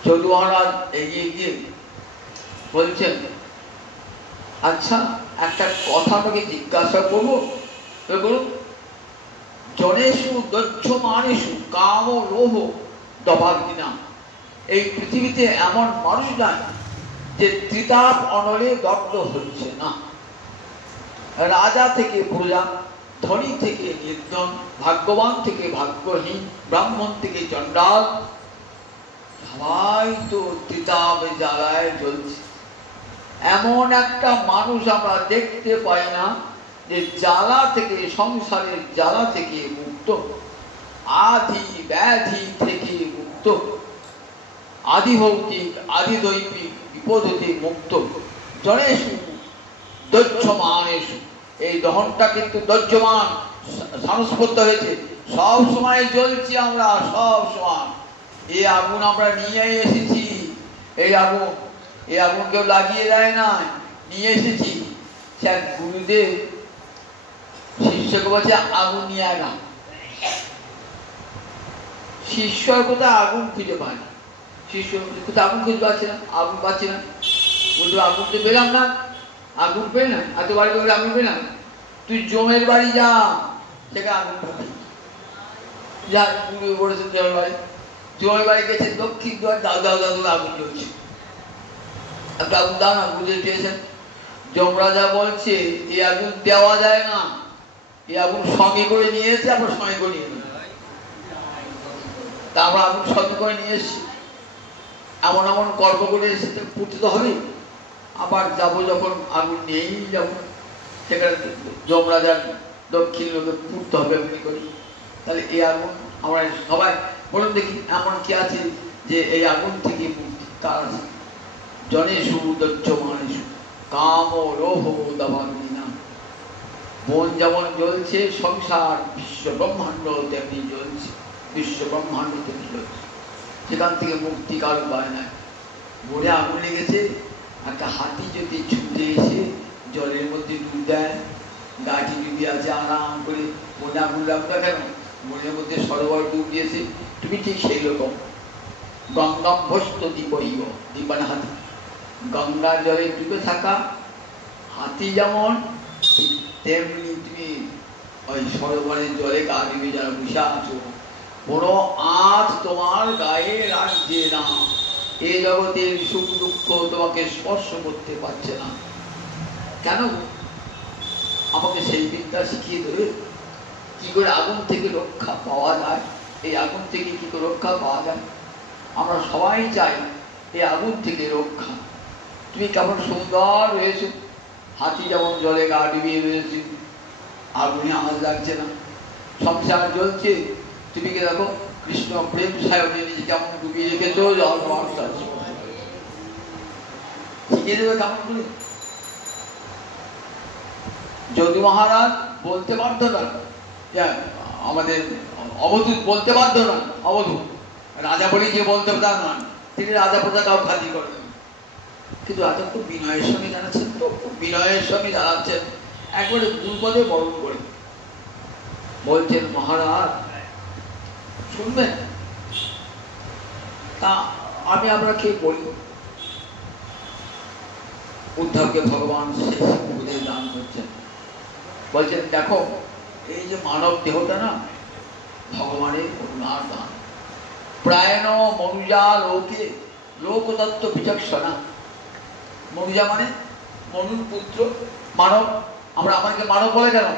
যদু মহারাজ এগিয়ে গিয়ে বলছেন, আচ্ছা একটা কথা আমাকে জিজ্ঞাসা করবো, বলুন। জনেষু দহ্যমানেষু কাম লোভ দভাগ্নিনা, এই পৃথিবীতে এমন মানুষ নাই যে ত্রিতাপ অনলে দগ্ধ হচ্ছে না। রাজা থেকে প্রজা, ধনী থেকে নির্ধন, ভাগ্যবান থেকে ভাগ্যহীন, ব্রাহ্মণ থেকে চণ্ডাল, সবাই তো ত্রিতাপ জ্বালায় জ্বলছে। এমন একটা মানুষ আমরা দেখতে পাই না যে জ্বালা থেকে, সংসারের জ্বালা থেকে মুক্ত, আদি ব্যাধি থেকে মুক্ত, আদি ভৌতিক আদি দৈবিক বিপদ হতে মুক্ত। জনেষু দহ্যমানেষু, এই দহনটা কিন্তু দহ্যমান, সংস্পর্ধ হয়েছে, সব সময় জ্বলছি আমরা, সব সময়। এই আগুন আমরা নিয়ে এসেছি, এই আগুন, এই আগুন কেউ লাগিয়ে দেয় না, নিয়ে এসেছি। সে গুরুদেব শিষ্যকে বলছে আগুন নিয়ে আয় না। শিষ্য কোথায় আগুন খুঁজে পায় না, শিষ্য কোথায় আগুন খুঁজে পাচ্ছে না, আগুন পাচ্ছে না, বলতো আগুন তো পেলাম না, আগুন পেল না, এত বাড়ি করে আগুন পেলাম, তুই জমের বাড়ি যা, সেখানে আগুন পাবি। যা গুরু বলেছেন জমের বাড়ি, জমের বাড়ি গেছে, দক্ষিণ দ্বার, দাদু দাদু দাদু আগুন জ্বলছে, একটা আগুন দাও না, বুঝে পেয়েছেন। যমরাজা বলছে এই আগুন দেওয়া যায় না, এই আগুন সঙ্গে করে নিয়ে এসে আবার সঙ্গে করে নিয়ে নেবে। তা আমরা আগুন সঙ্গে করে নিয়ে এসছি, এমন এমন কর্ম করে এসে পুঁতে তো হবে, আবার যাবো যখন আগুন নিয়েই যাবো, সেখানে যমরাজার দক্ষিণ লোকে পুঁততে হবে এমনি করি। তাহলে এই আগুন আমরা সবাই বলুন দেখি, এমন কি আছে যে এই আগুন থেকে মুক্তি? তার আছে। জনেষু দহ্যমানেষু কাম লোভ দভাগ্নিনা, মন যেমন জ্বলছে, সংসার বিশ্ব ব্রহ্মাণ্ড তেমনি জ্বলছে, বিশ্ব ব্রহ্মাণ্ড তেমনি জ্বলছে, সেখান থেকে মুক্তি কারো পায় না। মনে আগুন লেগেছে, একটা হাতি যদি ছুটে এসে জলের মধ্যে ডুব দেয়, গাটি ডুবি আছে আরাম করে, মনে আগুন লাগবে কেন? মনের মধ্যে সরোবর ডুব দিয়েছে, তুমি ঠিক সেই রকম। গঙ্গাভ্যস্ত দীপইব দীপান হাতি, গঙ্গার জলে ডুবে থাকা হাতি যেমন, তেমনি তুমি ওই সরোবরের জলে গা ডুবে যারা বসে আছো, কোনো আঁচ তোমার গায়ে লাগছে না, এই জগতের সুখ দুঃখ তোমাকে স্পর্শ করতে পারছে না। কেন? আমাকে সেই বিদ্যা শিখিয়ে দেবে কি করে আগুন থেকে রক্ষা পাওয়া যায়, এই আগুন থেকে কি করে রক্ষা পাওয়া যায়। আমরা সবাই চাই এই আগুন থেকে রক্ষা। তুমি কেমন সুন্দর রয়েছে, হাতি যেমন জলে গা ডুবিয়ে রয়েছে, আগুনে আওয়াজ লাগছে না, সংসার জ্বলছে, তুমি কি দেখো কৃষ্ণ প্রেম সায়নে নিজে কেমন ডুবিয়ে রেখেছো, শিখিয়ে দেবে কেমন করে। যদু মহারাজ বলতে বাধ্য না, আমাদের অবধূত বলতে বাধ্য নন, অবধূত রাজা বলি যে বলতে বাধ্য নন, তিনি রাজা প্রজাটাও খালি করেন। কিন্তু রাজা খুব বিনয়ের সঙ্গে জানাচ্ছেন, তো খুব বিনয়ের সঙ্গে জানাচ্ছেন, একবারে দুর্পদে বরণ করে বলছেন, মহারাজ শুনবেন? তা আমি আপনাকে বলি, উদ্ধবকে ভগবান শেষ উপদেশ দান করছেন, বলছেন দেখো এই যে মানব দেহটা না ভগবানের করুণার দান। প্রায়ণ মনুজা লোকে লোকতত্ত্ব বিচক্ষণা। মনুজা মানে মনুর পুত্র, মানব। আমরা আমাকে মানব বলে কেন?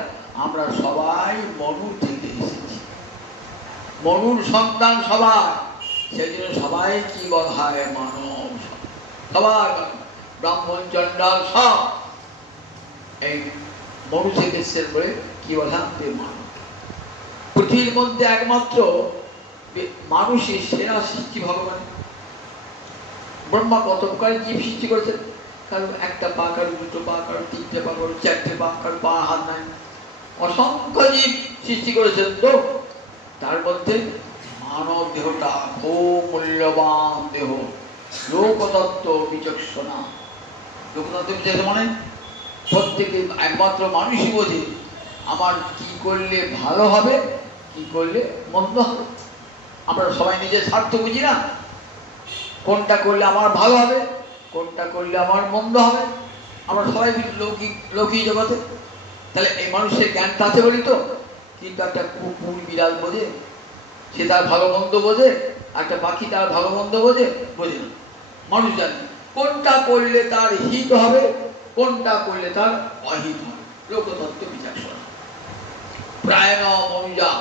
আমরা সবাই মনুর থেকে এসেছি, মনুর সন্তান সবাই, সেই জন্য সবাই কি বলা হয় মানব, সবাই ব্রাহ্মণ চণ্ডাল সব এই মনু থেকে এসেছেন বলে কি বলা মানব। পৃথিবীর মধ্যে একমাত্র মানুষই সেরা সৃষ্টি ভগবান। ব্রহ্মা কত প্রকার জীব সৃষ্টি করেছেন, কারো একটা পা, কারো দুটো পা, কারো তিনটে পা, কারো চারটে পা, কারো পা হাত নাই, অসংখ্য জীব সৃষ্টি করেছেন। তো তার মধ্যে মানব দেহটা খুব মূল্যবান দেহ, লোকতত্ত্ব বিচক্ষণা। লোকতত্ত্ব বিচক্ষণ মানে প্রত্যেকে একমাত্র মানুষই বোঝে আমার কি করলে ভালো হবে, কি করলে মন্দ হবে। আমরা সবাই নিজের স্বার্থ বুঝি না, কোনটা করলে আমার ভালো হবে, কোনটা করলে আমার মন্দ হবে। আমরা সবাই লৌকিক জগতে। তাহলে এই মানুষের জ্ঞানটা আছে বলি তো। কিন্তু একটা কুকুর বিড়াল বোঝে, সে তার ভালো মন্দ বোঝে, একটা পাখি তার ভালো মন্দ বোঝে না। মানুষ জানে কোনটা করলে তার হিত হবে, কোনটা করলে তার অহিত হবে। লোকতত্ত্ব বিচক্ষণ। প্রায়ণ মনুজা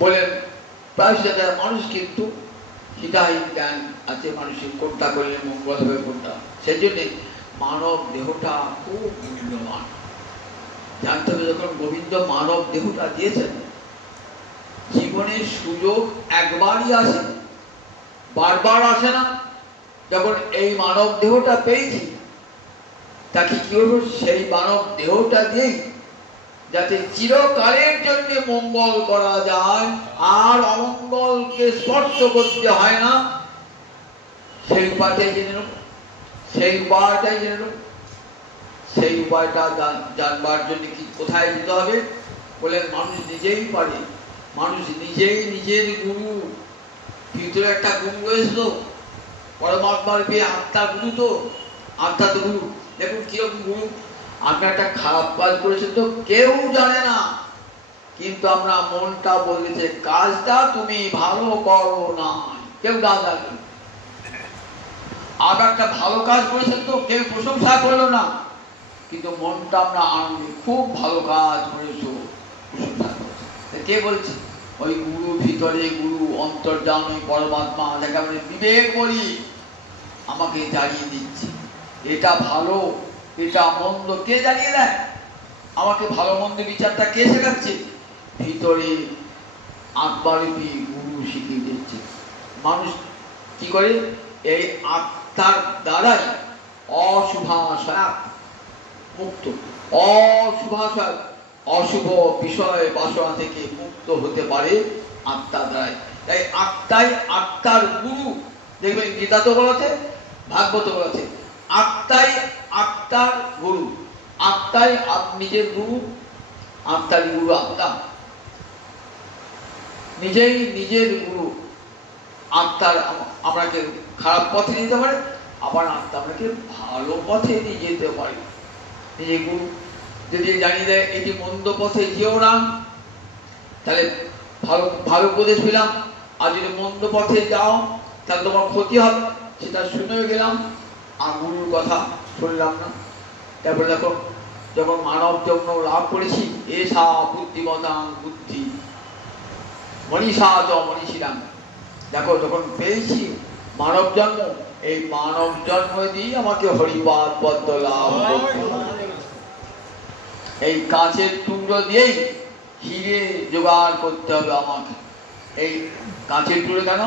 বলেন, প্রায় মানুষ কিন্তু হিতাহিত জ্ঞান আছে মানুষের, কোনটা করলে মঙ্গল হবে কোনটা। সেই জন্যে মানব দেহটা খুব মূল্যবান। জানতে হবে যখন গোবিন্দ মানব দেহটা দিয়েছেন, জীবনের সুযোগ একবারই আসে, বারবার আসে না। যখন এই মানব দেহটা পেয়েছি, তাকে কি করবো? সেই মানব দেহটা দিয়েই যাতে চিরকালের জন্য মঙ্গল করা যায়, আর অমঙ্গলকে স্পর্শ করতে হয় না, সেই উপায়টাই জেনে নেব। সেই উপায়টা জানবার জন্য কি কোথায় যেতে হবে? বলে মানুষ নিজেই পারে, মানুষ নিজেই নিজের গুরু। ভিতরে একটা গুরু রয়েছে, পরমাত্মার পেয়ে আত্মার গুরু, তো আত্মা তো গুরু। দেখুন কিরকম গুরু। আপনি একটা খারাপ কাজ করেছেন তো কেউ জানে না, কিন্তু আমরা মনটা বলেছে কাজটা তুমি ভালো করো না, কেউ না জানে। আর একটা ভালো কাজ করেছেন তো কেউ প্রশংসা করলো না, কিন্তু মনটা আমরা আনন্দে খুব ভালো কাজ করেছো, প্রশংসা করছে। কে বলছে? ওই গুরু ভিতরে, গুরু অন্তর্যামী পরমাত্মা, যাকে আমরা বিবেক বলি, আমাকে জানিয়ে দিচ্ছে এটা ভালো এটা মন্দ। কে জানিয়ে দেয় আমাকে? ভালো মন্দ বিচারটা কে শেখাচ্ছে? ভিতরে আত্মারূপী গুরু শিখিয়ে দিচ্ছে। মানুষ কি করে? এই আত্মার দ্বারাই অশুভাশয় মুক্ত, অশুভাশয় অশুভ বিষয় বাসনা থেকে মুক্ত হতে পারে আত্মার দ্বারাই। তাই আত্মাই আত্মার গুরু। দেখবেন গীতা তো বলেছে, ভাগবত বলেছে, আত্মাই আত্মার গুরু। আত্মাই নিজের গুরু, আত্মার গুরু আত্মা, নিজেই নিজের গুরু। আত্মার আপনাকে খারাপ পথে নিতে পারে, আবার আত্মা আপনাকে ভালো পথে নিয়ে যেতে পারে। নিজের গুরু যদি জানিয়ে দেয় এটি মন্দ পথে যেও না, তাহলে ভালো উপদেশ পেলাম। আর যদি মন্দ পথে যাও তাহলে তোমার ক্ষতি হবে, সেটা শুনেও গেলাম, আর গুরুর কথা শুনলাম না। তারপরে দেখো, যখন মানব জন্ম লাভ করেছি, এসা বুদ্ধিমতাং বুদ্ধি মনীষা চ মনীষীরাম। দেখো যখন পেয়েছি মানব জন্ম, এই মানব জন্ম দিয়ে আমাকে হরিপাদ পদ্ম লাভ করতে হবে। এই কাঁচের টুকরো দিয়েই হিরে জোগাড় করতে হবে আমাকে। এই কাঁচের টুকরো কেন?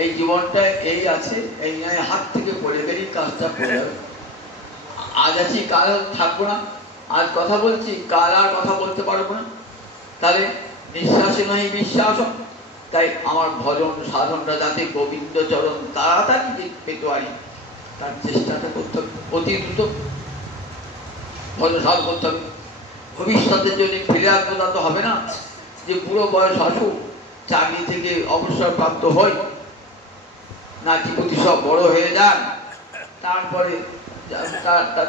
এই জীবনটা এই আছে, এই হাত থেকে পড়ে গেলেই কাজটা পড়ে যাবে। আজ আছি কাল থাকবো না, আজ কথা বলছি, কাল আর কথা বলতে পারবো না। তাহলে নিঃশ্বাসে নয় বিশ্বাস। তাই আমার ভজন সাধনটা যাতে গোবিন্দ চরণ তাড়াতাড়ি পেতে পারি, তার চেষ্টাটা করতে হবে। অতি দ্রুত ভজন সাধন করতে হবে। ভবিষ্যতের জন্য ফিরে আসবো তা তো হবে না। যে বুড়ো বয়স আসুক, চাকরি থেকে অবসর প্রাপ্ত হই, নাতিপুতি সব বড় হয়ে যান,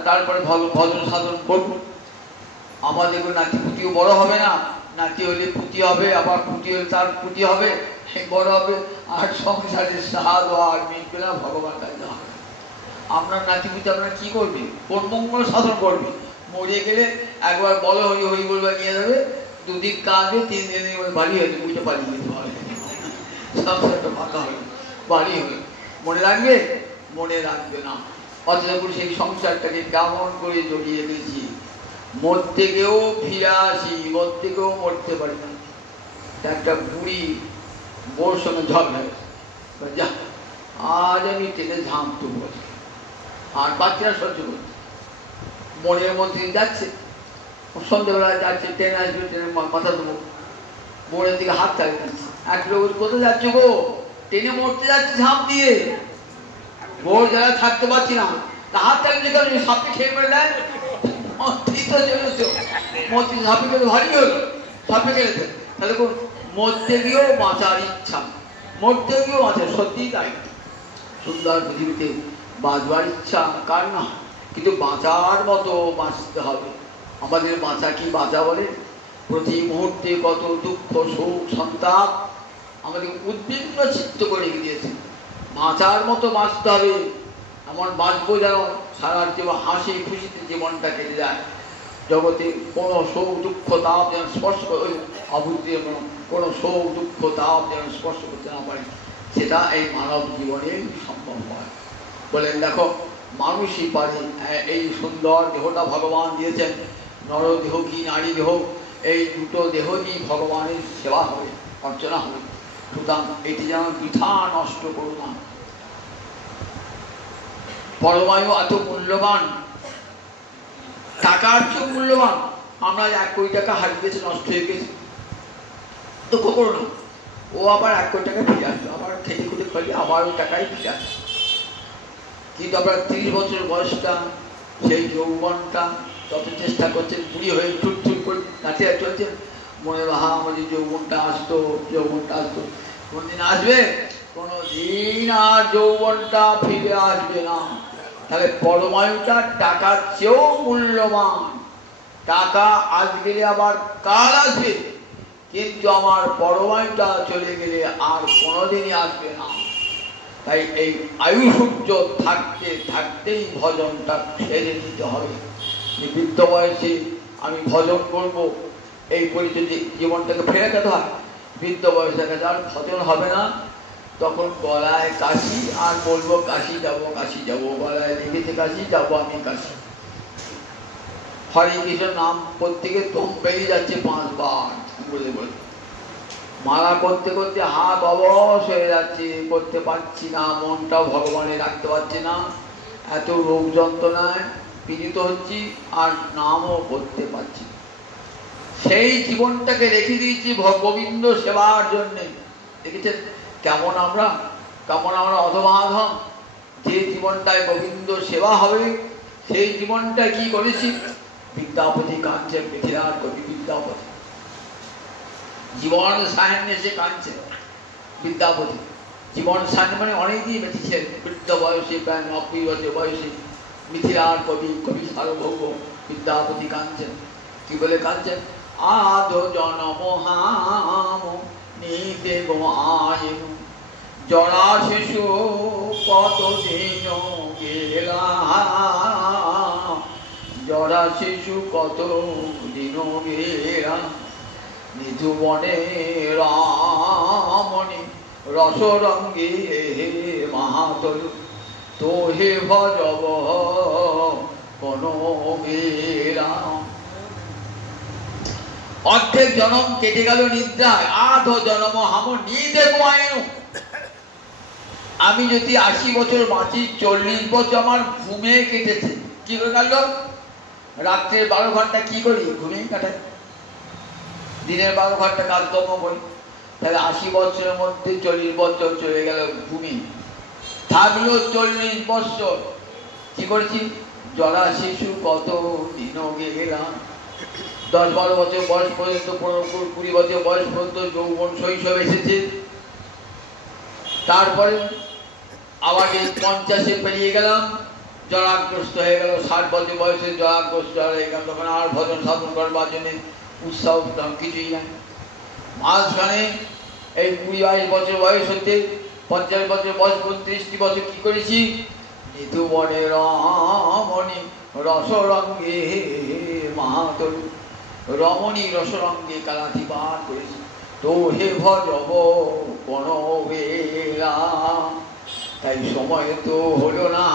তারপরে ভজন সাধন করবো। আমাদের নাতিপুতিও বড় হবে না, নাতি হলে পুতি হবে, আবার পুতি হলে তার পুতি হবে, সে বড় হবে, আর সংসারের স্বাদ আর মিটবে না, ভগবান কাছে হবে। আপনার নাতিপুতি আপনার কি করবে? কোন মঙ্গল সাধন করবে? মরে গেলে একবার বলো হরি হরি বলবে নিয়ে যাবে, দুদিন কাঁদবে, 3 দিনে বাড়ি হয়েছে, বুঝতে পারি সংসারটা পাকা হলো, বাড়ি হলো। মনে রাখবে? মনে রাখবে না। অথচ সেই সংসারটাকে কেমন করে জড়িয়ে গেছি, মরতে গিয়েও ফিরে আসি, মরতে গিয়েও মরতে পারি না। একটা বুড়ি বোর সঙ্গে ঝগড়া হয়েছে, যা আজ আমি ট্রেনে ঝাঁপতে বলছি, আর বাচ্চারা সহ্য করছে। মনের মধ্যে যাচ্ছে, সন্ধ্যেবেলা যাচ্ছে, ট্রেন আসবে, ট্রেনের মাথা দেবো, মোড়ের দিকে হাত চালিয়ে যাচ্ছে। এক লোক, কোথায় যাচ্ছ গো? ট্রেনে মরতে যাচ্ছে ঝাঁপ দিয়ে, ভোর জায়গায় থাকতে পারছি না, তা হাত চালিয়ে কেন? সাপে খেয়ে মেরে দেয়, সাপে খেলে ভারী হলো, সাপে খেলেছে। তাহলে মরতে গিয়েও বাঁচার ইচ্ছা, মরতে গিয়েও বাঁচা, সত্যিই তাই। সুন্দর পৃথিবীতে বাঁচবার ইচ্ছা কার না, কিন্তু বাঁচার মতো বাঁচতে হবে। আমাদের বাঁচা কি বাঁচা বলে? প্রতি মুহূর্তে কত দুঃখ শোক সন্তাপ আমাদের উদ্বিগ্ন চিত্ত করে দিয়েছে। বাঁচার মতো বাঁচতে হবে, এমন বাঁচবো যেন সারা জীবন হাসি খুশিতে জীবনটা কেটে যায়। জগতে কোনো শোক দুঃখ তাপ যেন স্পর্শ করে, অবুদ্ধি কোনো শোক দুঃখ তাপ যেন স্পর্শ করতে না পারে, সেটা এই মানব জীবনে সম্ভব হয়। বলেন দেখো, মানুষই পারে। এই সুন্দর দেহটা ভগবান দিয়েছেন, নরদেহ কি নারী দেহ, এই দুটো দেহ নিয়ে ভগবানের সেবা হবে, অর্চনা হবে। সুতরাং এটি যেন বৃথা নষ্ট করো না। পরমায়ু এত মূল্যবান, টাকার চেয়ে মূল্যবান। আমরা 1 কোটি টাকা হারিয়ে গেছে, নষ্ট হয়ে গেছে, দুঃখ করো না, ও আবার 1 কোটি টাকা ফিরে আসবে, আবার খেতে খুঁটে খালি আবার ওই টাকাই ফিরে আসবে। কিন্তু আপনার 30 বছর বয়সটা, সেই যৌবনটা যত চেষ্টা করছেন, বুড়ি হয়ে ছুট করে কাছে চলছেন, মনে হা আমাদের যৌবনটা আসতো, যৌবনটা আসতো, কোনদিন আসবে? কোনদিন আর যৌবনটা ফিরে আসবে না। তাহলে পরমায়ুটা টাকার চেয়েও মূল্যবান। টাকা আজ গেলে আবার কাল আসবে, কিন্তু আমার পরমায়ুটা চলে গেলে আর কোনোদিনই আসবে না। তাই এই আয়ুসূর্য থাকতে থাকতেই ভজনটা ছেড়ে দিতে হবে। বৃদ্ধ বয়সে আমি ভজন করব, এই পরিচয় জীবনটাকে ফেরে যেতে হয়। বৃদ্ধ বয়সে দেখা যায় ভজন হবে না, তখন গলায় কাশি, আর বলবো কাশি যাবো, কাশি যাবো, গলায় লিখেছে কাশি যাবো, আমি কাশি। হরে কৃষ্ণ নাম প্রত্যেকে তোম বেরিয়ে যাচ্ছে 5 বার বলে বলে, মালা করতে করতে হাত অবশ হয়ে যাচ্ছে, করতে পারছি না, মনটাও ভগবানে রাখতে পারছি না, এত রোগ যন্ত্রণায় পীড়িত হচ্ছি, আর নামও করতে পারছি। সেই জীবনটাকে রেখে দিয়েছি গোবিন্দ সেবার জন্যে। দেখেছেন কেমন আমরা অধমাধম। যে জীবনটায় গোবিন্দ সেবা হবে, সেই জীবনটা কি করেছি? বিদ্যাপতি কাঁদছেন, মিথিলার কবি বিদ্যাপতি, জীবন সায়নে সে কাঁদছেন। বিদ্যাপতি জীবন সায়নে মানে অনেকদিন বেঁচেছেন, বৃদ্ধ বয়সে, প্রায় 90 বছর বয়সে। মিথিলার কবি, কবি সার্বভৌম বিদ্যাপতি কাঁদছেন। কি বলে কাঁদছেন? আধো জনম হাম নিতে গো আয়েন, জরা শিশু কত দিন গেলা, জরা শিশু কত দিন গেলা, নিধু বনে রামণি রসরঙ্গে মাহাতল, তো হে ভজব কোন গেরা। অর্ধেক জনম কেটে গেল নিদ্রায়, আধো জনম হাম নিতে গো আয়েন। আমি যদি 80 বছর বাঁচি, 40 বছর আমার ঘুমে কেটেছে। কি হয়ে গেল? রাত্রের 12 ঘন্টা কি করি? ঘুমিয়ে কাটাই। দিনের 12 ঘন্টা কাজকর্ম করি। তাহলে 80 বছরের মধ্যে 40 বছর চলে গেল ঘুমিয়ে। থাকলো 40 বছর কি করেছি? জরা শিশু কত দিন গেলাম। 10-12 বছর বয়স পর্যন্ত, 15-20 বছর বয়স পর্যন্ত যৌবন শৈশব এসেছে। তারপরে আবার 50-এ পেরিয়ে গেলাম, জরাগ্রস্ত হয়ে গেল। 60 বছর বয়সে জরাগ্রস্ত হয়ে গেল। তখন আর ভজন সাধন করবার জন্য উৎসাহ কিছুই নাই। মাঝখানে এই 20-22 বছর বয়স হতে 50 বছর বয়স, 35টি বছর কি করেছি? ঋতু বনে রমণী রসরঙ্গে মাতরু, রমণী রসরঙ্গে কালাধি পান করেছি। তো হে ভজব কোন বেলা, তাই সময় তো হলো না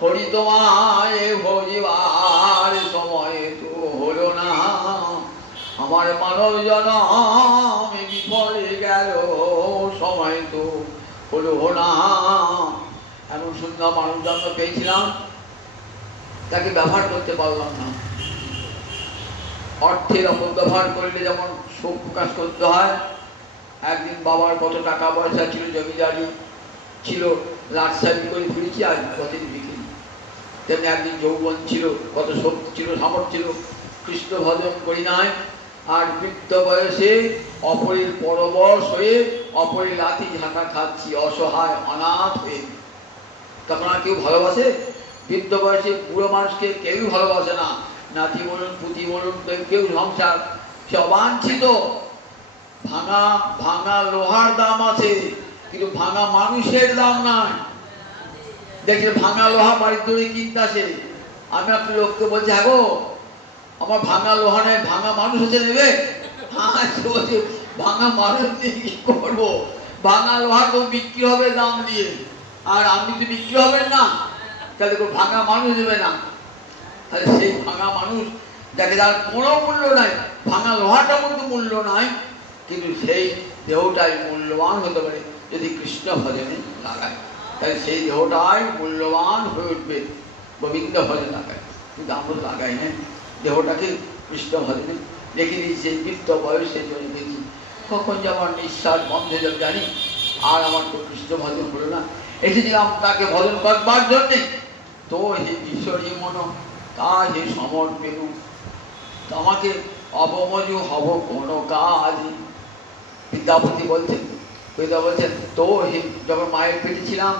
হরি তোমায় ভজিবার, সময় তো হলো না। আমার মানব জনম বিফলে গেল, সময় তো হলো না। এমন সুন্দর মানব জন্ম পেয়েছিলাম, তাকে ব্যবহার করতে পারলাম না। অর্থের অপব্যবহার করলে যেমন শোক প্রকাশ করতে হয়। একদিন বাবার কত টাকা পয়সা ছিল, জমিদারি ছিল, লাটসাবি করে ফিরেছি, আজ কতদিন বিক্রি। তেমনি একদিন যৌবন ছিল, কত শক্তি ছিল, সামর্থ্য ছিল, কৃষ্ণ ভজন করি নাই। আর বৃদ্ধ বয়সে অপরের পরবশ হয়ে অপরের লাথি ঝাঁটা খাচ্ছি, অসহায় অনাথ হয়ে। তখন আর কেউ ভালোবাসে? বৃদ্ধ বয়সে বুড়ো মানুষকে কেউ ভালোবাসে না। নাতি বলুন, পুঁতি বলুন, কেউ সংসার সে অবাঞ্ছিত। ভাঙা ভাঙা লোহার দাম আছে, কিন্তু ভাঙা মানুষের দাম নাই। দেখছে ভাঙা লোহা বাড়ির দড়ি কিনতে আসে। আমি একটা লোককে বলছি, হ্যাঁ গো আমার ভাঙা লোহা নেই, ভাঙা মানুষ হচ্ছে নেবে? হ্যাঁ, বলছে ভাঙা মানুষ নিয়ে কি করবো? ভাঙা লোহা তো বিক্রি হবে দাম দিয়ে, আর আপনি তো বিক্রি হবেন না, তাহলে ভাঙা মানুষ দেবে না। তাহলে সেই ভাঙা মানুষ দেখে যার কোনো মূল্য নাই। ভাঙা লোহাটার মধ্যে মূল্য নাই, কিন্তু সেই দেহটাই মূল্যবান হতে পারে যদি কৃষ্ণ ভজনে লাগায়। তাহলে সেই দেহটাই মূল্যবান হয়ে উঠবে গোবিন্দ ভজনে লাগায়। কিন্তু আমরা লাগাই না, দেহটাকে কৃষ্ণ ভজনে রেখে দিয়েছি। সেই বৃদ্ধ বয়সে চলে গেছি, কখন যে আমার নিঃশ্বাস বন্ধ হয়ে যাবে জানি। আর আমার তো কৃষ্ণ ভজন হলো না। এসেছিলাম তাকে ভজন করবার জন্যে। তো হে ঈশ্বরী মন তা হে সমর্পেন, তোমাকে অবমজু হব কোনো কাজ। বিদ্যাপতি বলছেন, বেদা বলছেন, তো হে, যখন মায়ের পেটে ছিলাম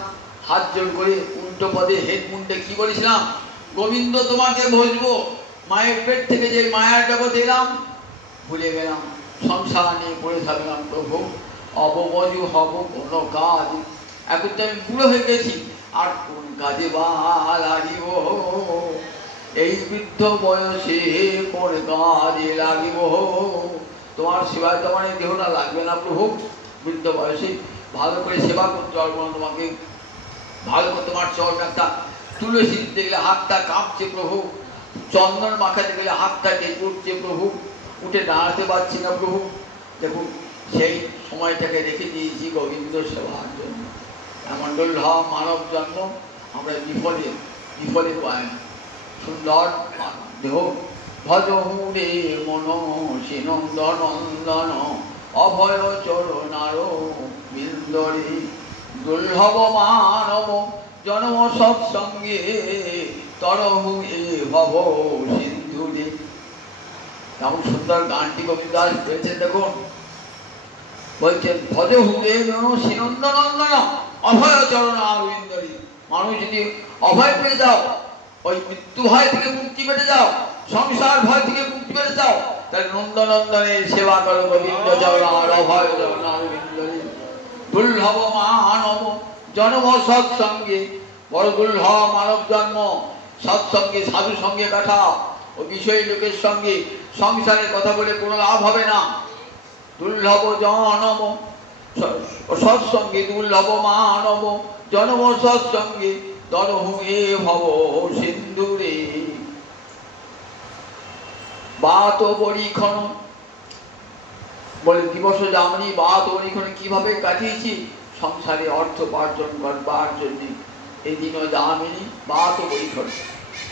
হাত জোর করে উল্টো পদে হেড মুন্ডে কি বলেছিলাম? গোবিন্দ তোমাকে ভজবো। মায়ের পেট থেকে যে মায়ার জগৎ এলাম, ভুলে গেলাম, সংসার নিয়ে পড়ে থাকলাম। প্রভু অবমজু হব কোনো কাজ। এখন তো আমি বুড়ো হয়ে গেছি, আর কোন কাজে বা লাগিব? এই বৃদ্ধ বয়সে কোন কাজে লাগিব? তোমার সেবায় তোমার এই দেহটা লাগবে না প্রভু। বৃদ্ধ বয়সে ভালো করে সেবা করতে পারবো না তোমাকে। ভালো করে তোমার চরণটা তুলসী দিতে গেলে হাতটা কাঁপছে প্রভু, চন্দন মাখাতে গেলে হাতটা কেঁপে উঠছে প্রভু, উঠে দাঁড়াতে পারছি না প্রভু। দেখুন সেই সময়টাকে রেখে দিয়েছি গোবিন্দ সেবার জন্য। এমন দুর্লভ মানব জন্ম আমরা বিফলে বিফলে পাই। সুন্দর দেহ ভজ হুরে মন সিনন্দন নন্দন অভয় চরণার বিন্দরে দুর্লভ মানব জন্ম সৎসঙ্গে তরহু এ ভব সিন্ধুরে। কেমন সুন্দর গানটি গোবিন্দ দাস পেয়েছেন। দেখুন বলছেন ভজ হুরে মন সিনন্দন নন্দন অভয় চরণার বিন্দরে। মানুষ যদি অভয় পেয়ে যাও, ওই মৃত্যু ভয় থেকে মুক্তি পেতে যাও, সংসার ভয় থেকে মুক্তি পেতে যাও, তাহলে নন্দনন্দনের সেবা করো গোবিন্দ চরণার অভয় চরণার বিন্দরে। দুর্লভ মানব জন্ম সৎসঙ্গে, বড় দুর্লভ মানব জন্ম। সৎসঙ্গে সাধু সঙ্গে কাটাও, ও বিষয়ী লোকের সঙ্গে সংসারের কথা বলে কোনো লাভ হবে না। দুর্লভ জনম সৎসঙ্গে দুর্লভ মানব জন্ম সৎসঙ্গে তরহু এ ভব সিন্ধুরে। বাত পরীক্ষণ বলে দিবস যামনি বাত পরীক্ষণে কিভাবে কাটিয়েছি? সংসারে অর্থ উপার্জন করবার জন্য এই দিন দামিনী বাত পরীক্ষণ।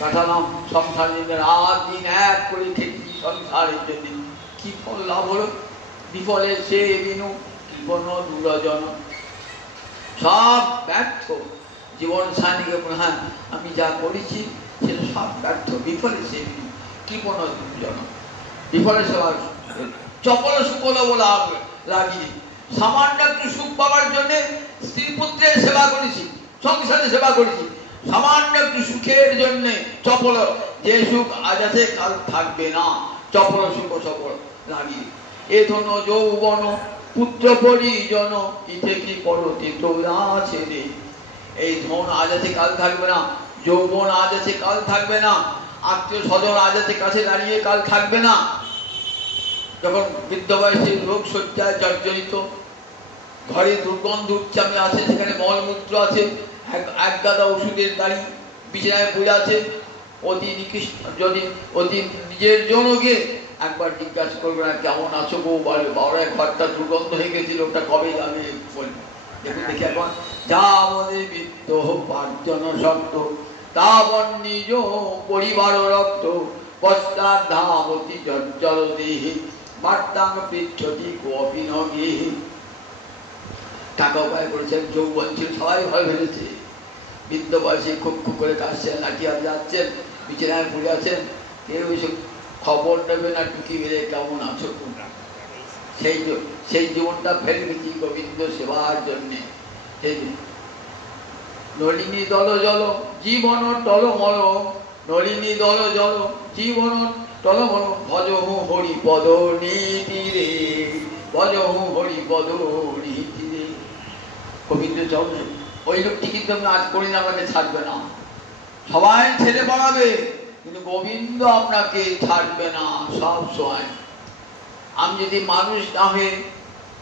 কাটালাম সংসার নিয়ে, রাত দিন এক করে খেটেছি সংসারের জন্য। কি ফল লাভ হলো? বিফলে সে বিনু কৃপণ দুরজন, সব ব্যর্থ। জীবন সানিকে হ্যাঁ আমি যা করেছি সেটা সব ব্যর্থ, বিফলে সে বিনু কৃপণ দুরজন। বিফলে সেবা চপল সুফল বলা লাগিয়ে সামান্য একটু সুখ পাওয়ার জন্য স্ত্রী পুত্রের সেবা করেছি, সংসারে সেবা করেছি, সামান্য একটু সুখের জন্য চপল, যে সুখ আজ আছে কাল থাকবে না, চপল সুখ সফল লাগিয়ে। এ ধন যৌবন পুত্র পরিজন ইতে কি পরতি তোলা আছে রে। এই ধন আজ আছে কাল থাকবে না, যৌবন আজ আছে কাল থাকবে না, আত্মীয় স্বজন আজ আছে কাছে দাঁড়িয়ে কাল থাকবে না। যখন বৃদ্ধ বয়সে রোগ শয্যায় জর্জরিত, ঘরে দুর্গন্ধ উচ্চামে আছে, সেখানে মলমূত্র আছে, এক গাদা ওষুধের দাড়ি বিছানায় পড়ে আছে, অতি নিকৃষ্ট যদি অতি নিজের জনকে একবার জিজ্ঞাসা করবে না কেমন আছো গো, বলে বাবা ঘরটা দুর্গন্ধ হয়ে গেছিল, ওটা কবে যাবে বলবে। দেখুন দেখি এখন যা আমাদের বৃত্ত পার্জন শক্ত তাবন নিজ পরিবার রক্ত পশ্চাৎ ধাবতী জল দেহি বার্তাং পৃচ্ছতি গোপিনগি। টাকা উপায় করেছেন, যৌবন ছিল, সবাই ভয় ফেলেছে। বৃদ্ধ বয়সে খুব খুব করে কাশছেন, লাঠি হাতে যাচ্ছেন, বিছানায় পড়ে আছেন, কেউ এসে খবর নেবে না টুকি বেড়ে কেমন আছো। সেই জীবনটা ফেলে গেছি গোবিন্দ সেবার জন্যে। নলিনী দল জল জীবন টলমল, নলিনী দল জল জীবন টলমল, ভজহু হরি পদ নীতি রে, ভজহু হরি পদ নীতি রে। গোবিন্দ চল ওই লোকটি কিন্তু আমি আজ করি না, আমাকে ছাড়বে না, সবাই ছেড়ে পড়াবে কিন্তু গোবিন্দ আপনাকে ছাড়বে না সব সময়। আমি যদি মানুষ না হয়ে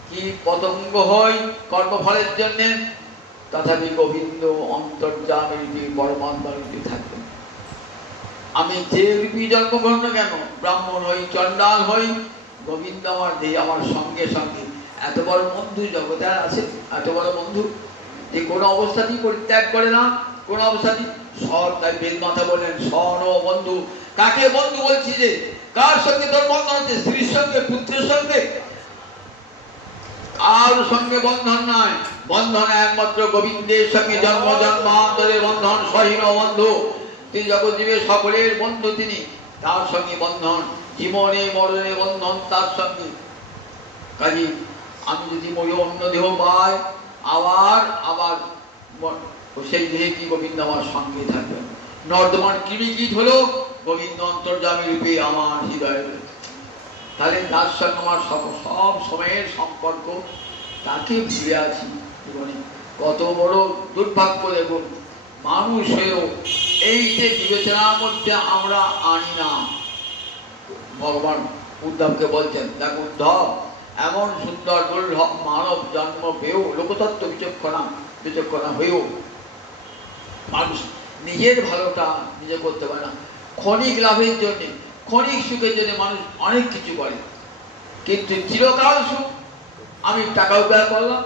কি পতঙ্গ হই কর্মফলের জন্য, তথাপি গোবিন্দ অন্তর্যামী রূপে পরমাত্মা রূপে থাকবেন। আমি যে রূপী জন্মগ্রহণ না কেন, ব্রাহ্মণ হই চণ্ডাল হই, গোবিন্দ আমার দেহে আমার সঙ্গে সঙ্গে। এত বড় বন্ধু জগতে আর আছে? এত বড় বন্ধু যে কোনো অবস্থাতেই পরিত্যাগ করে না, কোন অবস্থাতেই সব। তাই বেদ মাতা বললেন স্বর্ণ বন্ধু। কাকে বন্ধু বলছি? যে কার সঙ্গে তোর বন্ধন হচ্ছে? স্ত্রীর সঙ্গে, পুত্রের সঙ্গে, কার সঙ্গে বন্ধন নয়। বন্ধন একমাত্র গোবিন্দের সঙ্গে, জন্ম জন্মান্তরের বন্ধন, সহীন বন্ধু। তিনি জগৎজীবের সকলের বন্ধু, তিনি তার সঙ্গে বন্ধন, জীবনে মরণে বন্ধন তার সঙ্গে। কাজী আমি যদি মরি অন্য দেহ পাই, আবার আবার সেই দেহে কি গোবিন্দ আমার সঙ্গে থাকবে। নর্দমান কৃমিকীট হলো গোবিন্দ অন্তর্যামী রূপে আমার হৃদয়ে রয়েছে। তাহলে তার সঙ্গে আমার সব সময়ের সম্পর্ক, তাকে ভুলে আছি জীবনে। কত বড় দুর্ভাগ্য দেখুন, মানুষ হয়েও এই যে বিবেচনার মধ্যে আমরা আনি না। ভগবান উদ্ধবকে বলছেন, দেখ উদ্ধব, এমন সুন্দর দুর্লভ মানব জন্ম পেয়েও, লোকতত্ত্ব বিচক্ষণা হয়েও মানুষ নিজের ভালোটা নিজে করতে পারে না। ক্ষণিক লাভের জন্য, ক্ষণিক সুখের জন্য মানুষ অনেক কিছু করে, কিন্তু চিরকাল সুখ। আমি টাকা উপায় করলাম,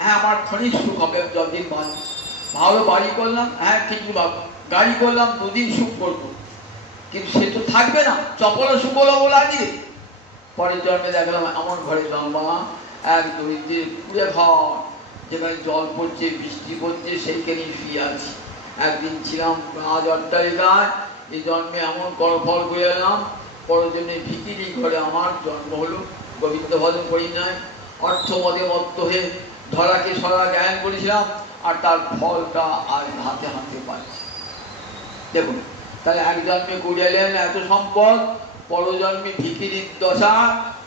হ্যাঁ আমার ক্ষণিক সুখ হবে যতদিন বাঁচব। ভালো বাড়ি করলাম, হ্যাঁ কিছু গাড়ি করলাম, দুদিন সুখ করবো, কিন্তু সে তো থাকবে না। চপল সুখ হলো বলে আজকে, পরের জন্মে দেখলাম এমন ঘরে জন্মা, এক দরিদ্রের পুড়ে ঘর, যেখানে জল পড়ছে, বৃষ্টি পড়ছে, সেইখানেই শুয়ে আছি। একদিন ছিলাম রাজ অট্টালিকায়, এই জন্মে এমন করফল করে এলাম, পরের জন্মে ভিখিরি ঘরে আমার জন্ম হলো। গোবিন্দ ভজন করি নাই, অর্থ মদে মত্ত হয়ে ধরাকে সরা জ্ঞান করেছিলাম, আর তার ফলটা আজ হাতে হাতে পাচ্ছি। দেখুন, তাহলে এক জন্মে করে এলেন এত সম্পদ, পরজন্মে ভিখিরির দশা,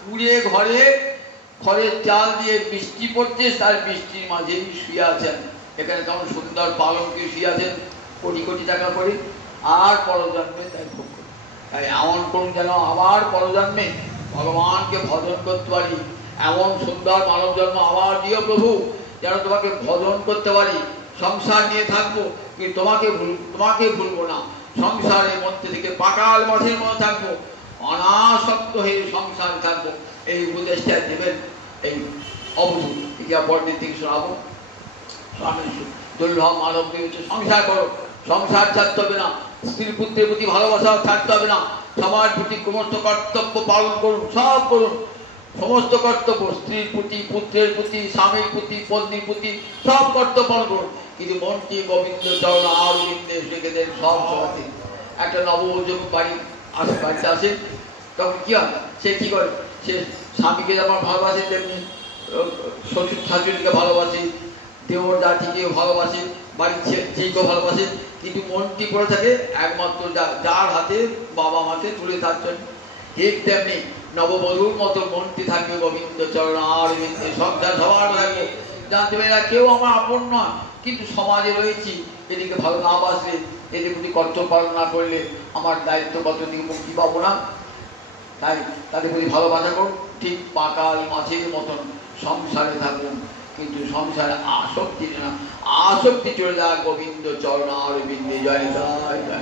পুড়ে ঘরে খড়ের চাল দিয়ে বৃষ্টি পড়ছে, তার বৃষ্টির মাঝেই শুয়ে আছেন। এখানে কেমন সুন্দর পালঙ্কে শুয়ে আছেন কোটি কোটি টাকা করে, আর পরজন্মে তাই ভোগ করে। তাই এমন করুন যেন আবার পরজন্মে ভগবানকে ভজন করতে পারি। এমন সুন্দর মানব জন্ম আবার দিও প্রভু, যেন তোমাকে ভজন করতে পারি। সংসার নিয়ে থাকবো কিন্তু তোমাকে ভুলবো না। সংসারের মধ্যে থেকে পাকাল মাছের মধ্যে থাকবো, অনাসক্ত হয়ে সংসার থাকবো। এই উপদেশটা দেবেন এই অবধূত পণ্ডিত থেকে শোনাবো। স্বামী দুর্লভ মানব হচ্ছে সংসার করো, সংসার ছাড়তে হবে না। স্ত্রী পুত্রের প্রতি ভালোবাসা ছাড়তে হবে না, সবার প্রতি সমস্ত কর্তব্য পালন করুন, সব করুন, সমস্ত কর্তব্য স্ত্রীর প্রতি, পুত্রের প্রতি, স্বামীর প্রতি, পত্নীর প্রতি সব কর্তব্য পালন করুন। কিন্তু মনটি গোবিন্দ চরণ আর বিন্দে রেখে দেন সব সমাজে। একটা নবযুবক বাড়িতে আসে, তখন কি হয়, সে কি করে, সে স্বামীকে যেমন ভালোবাসে তেমনি শ্বশুর শাশুড়িকে ভালোবাসে, দেওর জাতিকেও ভালোবাসে, বাড়ির ছেলেকেও ভালোবাসে, কিন্তু মনটি পড়ে থাকে একমাত্র যার হাতে বাবা মাকে তুলে তার জন্য। ঠিক তেমনি নববধূর মতো মনটি থাকবে গোবিন্দ চরণ আর বিন্দে, সংসার সবার থাকবে, জানতে পারে না কেউ আমার আপন নয়, কিন্তু সমাজে রয়েছি, এদিকে ভালো না বাসলে, এদের প্রতি কর্তব্য পালন না করলে আমার দায়িত্ব কত দিকে মুক্তি পাবো না। তাই তাদের প্রতি ভালোবাসা করুন, ঠিক পাকাল মাছের মতন সংসারে থাকুন, কিন্তু সংসারে আসক্তি না, আসক্তি চলে যায় গোবিন্দ চরণ আর বিন্দে। জয় জয় জয়